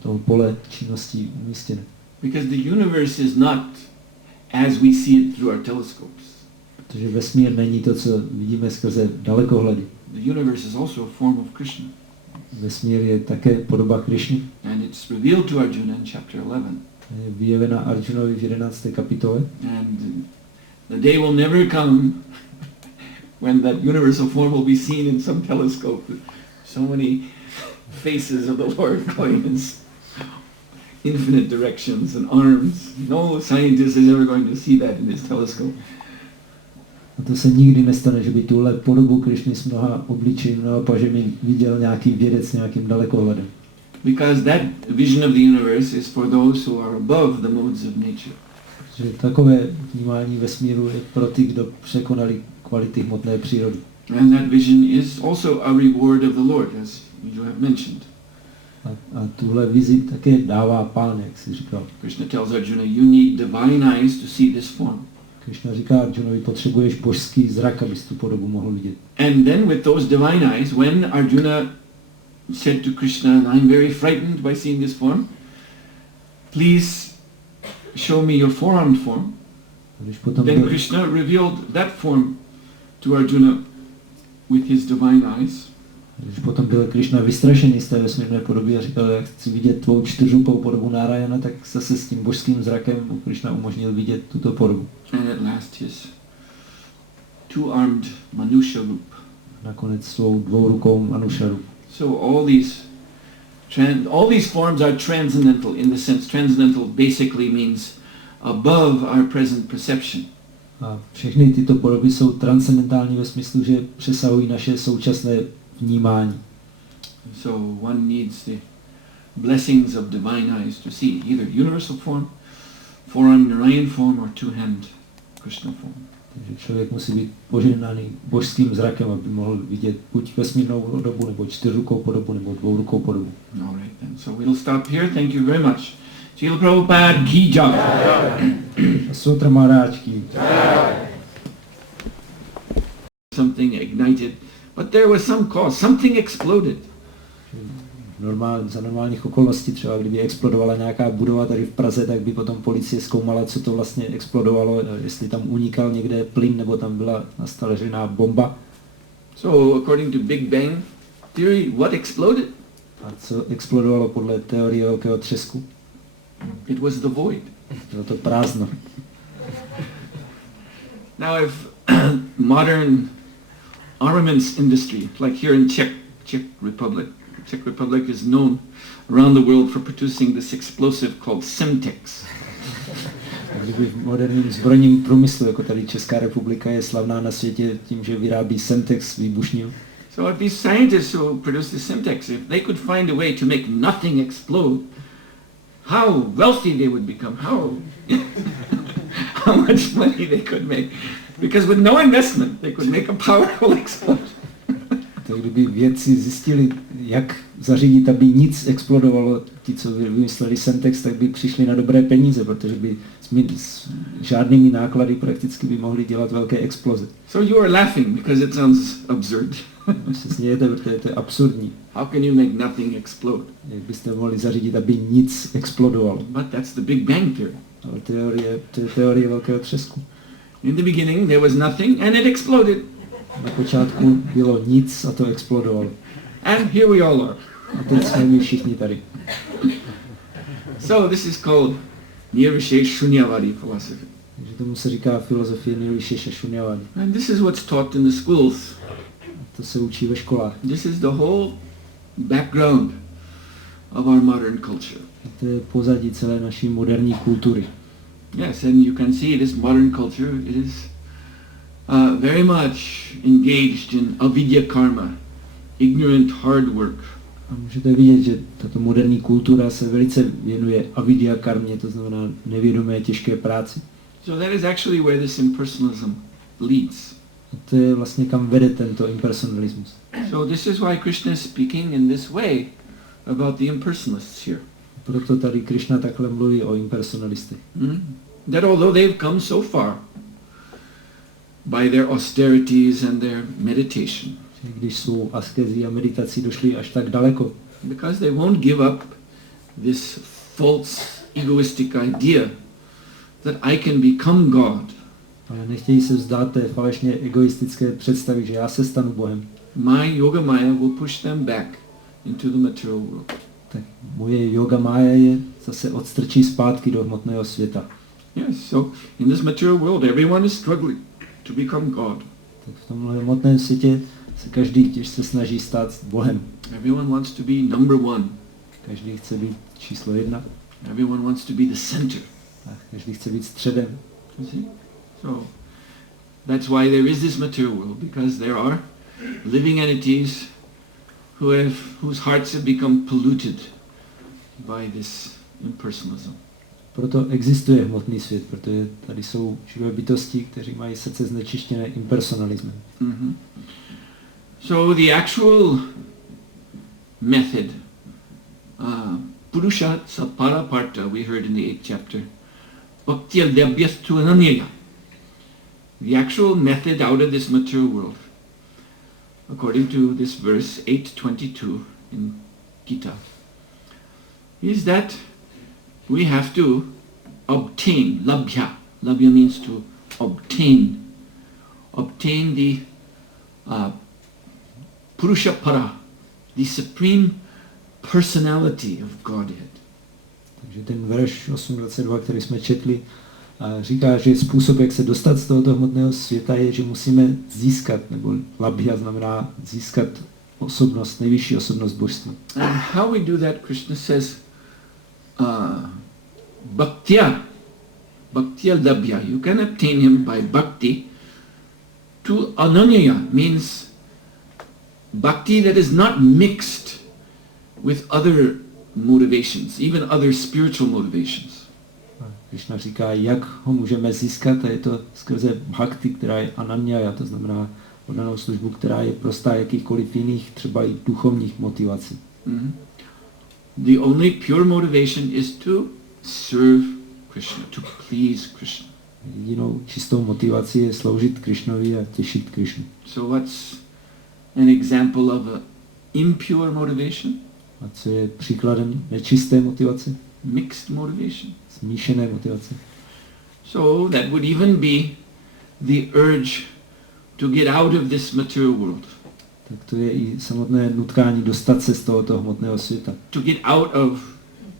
toho pole činností umístěny. Because the universe is not as we see it through our telescopes. Protože vesmír není to, co vidíme skrze dalekohledy. The universe is also a form of Krishna. Vesmír je také podoba Krišny. And it's revealed to Arjuna in chapter 11. Je vyjevena Arjunovi v 11. kapitole. And the day will never come when that universal form will be seen in some telescope. So many faces of the Lord going in infinite directions and arms. No scientist is ever going to see that in his telescope. A to se nikdy nestane, že by tuhle podobu Krišny s mnoha obličeji, mnoha pažemi viděl nějaký vědec s nějakým dalekohledem. Because that vision of the universe is for those who are above the modes of nature. Že takové vnímání vesmíru je pro ty, kdo překonali kvality hmotné přírody. And that vision is also a reward of the Lord, as you have mentioned. A tuhle vizi také dává Pán, jak si říkal. Krishna tells Arjuna, you need divine eyes to see this form. Krishna říká Arjunovi, potřebuješ božský zrak, abys tu podobu mohl vidět. And then with those divine eyes, when Arjuna said to Krishna, I'm very frightened by seeing this form, please show me your four-armed form. Then Krishna revealed that form to Arjuna with his divine eyes. Když potom byl Krišna vystrašený z té vesmírné podoby a říkal, jak chci vidět tvou čtyřrupou podobu Nárajana, tak zase s tím božským zrakem Krišna umožnil vidět tuto podobu. And at last his two-armed Manusha Rup. Nakonec svou dvourukou Manusha Rup. So all these forms are transcendental in the sense, transcendental basically means above our present perception. A všechny tyto podoby jsou transcendentální ve smyslu, že přesahují naše současné vnímání. So one needs the blessings of divine eyes to see either universal form, four-armed Narayan form, or two-hand Krishna form. Takže člověk musí být požehnaný božským zrakem, aby mohl vidět buď vesmírnou podobu, nebo čtyřrukou podobu, nebo dvourukou podobu. All right then. So we'll stop here. Thank you very much. Srila Prabhupada ki jai. Suhotra Maharaj ki. Something ignited, but there was some cause. Something exploded. Za normálních okolností, třeba kdyby explodovala nějaká budova tady v Praze, tak by potom policie zkoumala, co to vlastně explodovalo, jestli tam unikal někde plyn, nebo tam byla nastaležená bomba. So according to Big Bang theory, what exploded? A co explodovalo podle teorie velkého třesku? It was the void. Bylo to prázdno. Now if modern armaments industry, like here in Czech Republic is known around the world for producing this explosive called Semtex. Kdyby v moderním zbrojním průmyslu, jako tady Česká republika, je slavná na světě tím, že vyrábí Semtex výbušninu. So if these scientists who produce the Semtex, if they could find a way to make nothing explode, how wealthy they would become, how much money they could make. Because with no investment, they could make a powerful explosion. Tak kdyby vědci zjistili, jak zařídit, aby nic explodovalo, ti, co vymysleli Semtex, tak by přišli na dobré peníze, protože by s žádnými náklady prakticky by mohli dělat velké exploze. So you are laughing because it sounds absurd. Se smějete, protože to je absurdní. How can you make nothing explode? Jak byste mohli zařídit, aby nic explodovalo? But that's the Big Bang theory. Ale to je teorie velkého třesku. In the beginning there was nothing and it exploded. Na počátku bylo nic a to explodovalo. And here we all are. A teď jsme my všichni tady. So this is called Nirvishesh Shunyavadi philosophy. Takže tomu se říká filozofie Nirvisheša Shunyavadi. And this is what's taught in the schools. A to se učí ve školách. This is the whole background of our modern culture. A to je pozadí celé naší moderní kultury. Yes, and you can see this modern culture is very much engaged in avidya karma, ignorant hard work. A můžete vidět, že tato moderní kultura se velice věnuje avidya karmě, to znamená nevědomé těžké práci. So that is actually where this impersonalism leads. A to je vlastně kam vede tento impersonalismus. So this is why Krishna is speaking in this way about the impersonalists here. Proto tady Krishna takhle mluví o impersonalistech. That although they've come so far by their austerities and their meditation, když svou askezí a meditací došli až tak daleko, because they won't give up this false egoistic idea that I can become God. Ale nechtějí se vzdát té falešně egoistické představy, že já se stanu Bohem. My yoga maya will push them back into the material world. Tak moje yoga maya je zase odstrčí zpátky do hmotného světa. Yes, so in this material world everyone is struggling to become God. Tak v tomhle hmotném světě se každý těžce snaží stát Bohem. Everyone wants to be number one. Každý chce být číslo 1. Everyone wants to be the center. A každý chce být středem. You see? So that's why there is this material world, because there are living entities whose hearts have become polluted by this impersonalism. Proto existuje hmotný svět, protože tady jsou živé bytosti, kteří mají srdce znečištěné impersonalismem. Mm-hmm. So the actual method, Purusha Saparaparta, we heard in the 8th chapter, Bhakti-Aldabhyastu Ananyaya. The actual method out of this material world, according to this verse 8:22 in Gita, is that we have to obtain, labhya. Labhya means to obtain the Purusha Para, the supreme personality of Godhead. Takže ten verš 8.22, který jsme četli, říká, že způsob, jak se dostat z tohoto hmotného světa, je, že musíme získat, nebo labhya znamená získat osobnost, nejvyšší osobnost božství. And how we do that, Krishna says, bhaktya labhya. You can obtain him by bhakti. To ananyaya means bhakti that is not mixed with other motivations, even other spiritual motivations. Krishna říká, jak ho můžeme získat, a je to skrze bhakti, která je ananyaya, to znamená oddanou službu, která je prostá jakýchkoliv jiných, třeba i duchovních motivací. Mm-hmm. The only pure motivation is to serve Krishna, to please Krishna. Jedinou čistou motivací je sloužit Krishnovi a těšit Krishnu. So what's an example of a impure motivation? A co je příkladem nečisté motivace? Mixed motivation. Smíšené motivace. So that would even be the urge to get out of this material world. Tak to je i samotné nutkání dostat se z tohoto hmotného světa. To get out of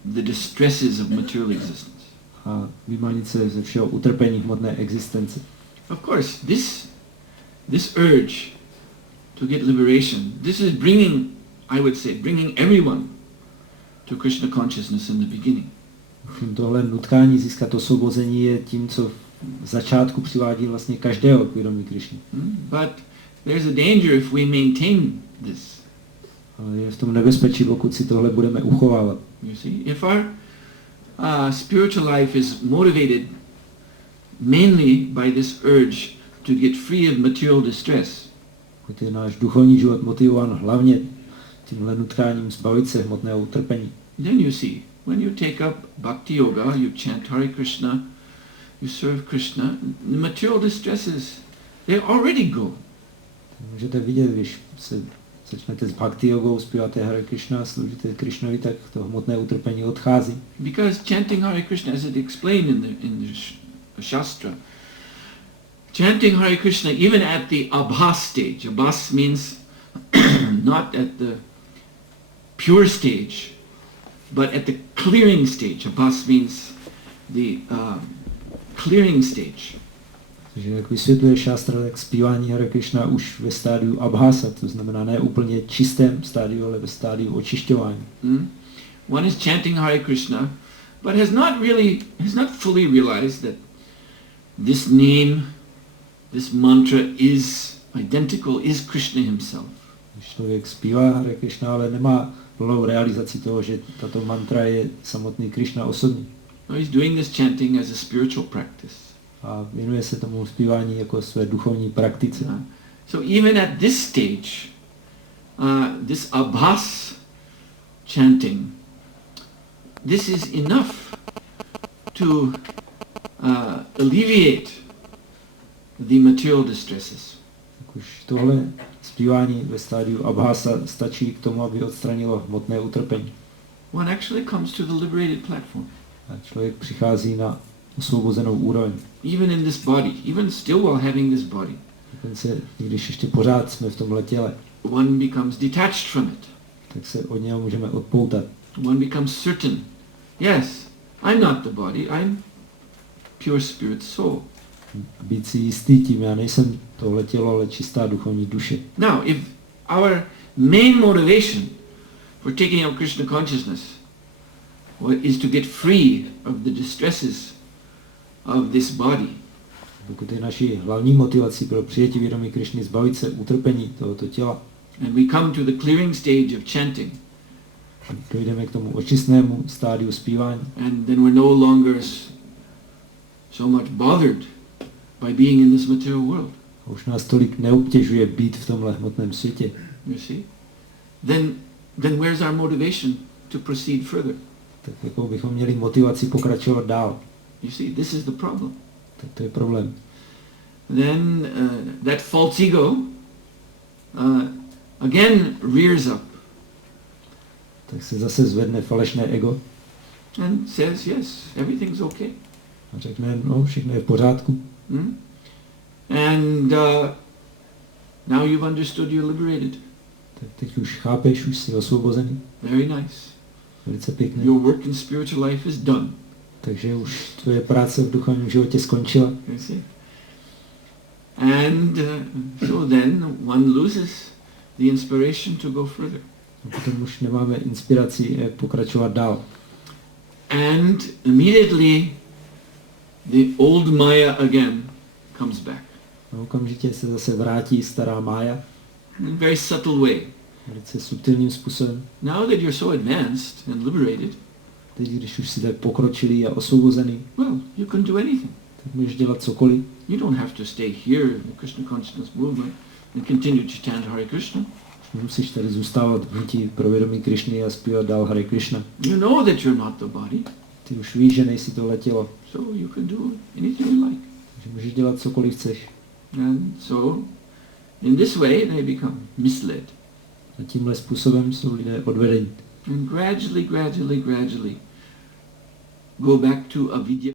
the distresses of material existence. A vymanit se ze všeho utrpení hmotné existence. Of course, this urge to get liberation, this is bringing, I would say, bringing everyone to Krishna consciousness in the beginning. Tohle nutkání získat osvobození je tím, co v začátku přivádí vlastně každého k vědomí Krishny. But there's a danger if we maintain this. Ale je v tom nebezpečí, pokud si tohle budeme uchovávat. You see, if our spiritual life is motivated mainly by this urge to get free of material distress, pokud je náš duchovní život motivován hlavně tímhle nutkáním zbavit se hmotného utrpení, then you see, when you take up bhakti yoga, you chant Hare Krishna, you serve Krishna, the material distresses, they already go. Můžete vidět, když se začnete s bhakti jogou, zpíváte Hare Krishna, sloužíte Krishnovi, tak to hmotné utrpení odchází. Because chanting Hare Krishna, as it explained in the Shastra, chanting Hare Krishna even at the abhas stage, abhas means not at the pure stage, but at the clearing stage. Abhas means the clearing stage. Takže jak vysvětluje šástra, tak zpívání Hare Krishna už ve stádiu abhasa, to znamená ne úplně čistém stádiu, ale ve stádiu očišťování. One is chanting Hare Krishna, but has not fully realized that this name, this mantra is identical, is Krishna himself. Když člověk zpívá Hare Krishna, ale nemá plnou realizaci toho, že tato mantra je samotný Krishna osobní. No, he's doing this chanting as a spiritual practice. A věnuje se tomu zpívání jako své duchovní praktice. So even at this stage, this abhas chanting, this is enough to alleviate the material distresses. Tak už tohle zpívání ve stádiu abhasa stačí k tomu, aby odstranilo hmotné utrpení. One actually comes to the liberated platform. A člověk přichází na osvobozenou úroveň. Even in this body, even still while having this body, Dokonce, i když ještě pořád jsme v tomhle těle, one becomes detached from it. tak se od něho můžeme odpoutat. One becomes certain, yes, I'm not the body, I'm pure spirit soul. A být si jistý tím, já nejsem tohle tělo, ale čistá duchovní duše. Now, if our main motivation for taking up Krishna consciousness is to get free of the distresses of this body, Pokud je naší hlavní motivací pro přijetí vědomí Krišny zbavit se utrpení tohoto těla, and we come to the clearing stage of chanting, a dojdeme k tomu očistnému stádiu zpívání, and then we're no longer so much bothered by being in this material world, a už nás tolik neobtěžuje být v tomhle hmotném světě, you see, then where's our motivation to proceed further? tak jako bychom měli motivaci pokračovat dál. You see, this is the problem. Tak to je problém. Then that false ego again rears up Tak se zase zvedne falešné ego and says, yes, everything's okay. a řekne, no, všechno je v pořádku. And now you've understood, you're liberated. Tak teď už chápeš, už jsi osvobozený. Very nice. Velice pěkně. Your work in spiritual life is done. Takže už tvoje práce v duchovním životě skončila. You see? And so then one loses the inspiration to go further. A potom už nemáme inspiraci, jak pokračovat dál. And immediately the old Maya again comes back. A okamžitě se zase vrátí stará mája. In a very subtle way. Velice subtilním způsobem. Now that you're so advanced and liberated, Teď, když už jsi tak pokročilý a osvobozený, well, you can do anything. tak můžeš dělat cokoliv. You don't have to stay here in the Krishna consciousness movement and continue to chant Hare Krishna. Musíš tady zůstávat v hnutí pro vědomí Krišny a zpívat dál Hare Krishna. You know that you're not the body, Ty už víš, že nejsi tohle tělo. so you can do anything you like. Takže můžeš dělat cokoliv chceš. And so, in this way, they become misled. A tímhle způsobem jsou lidé odvedeni. And gradually go back to avidya.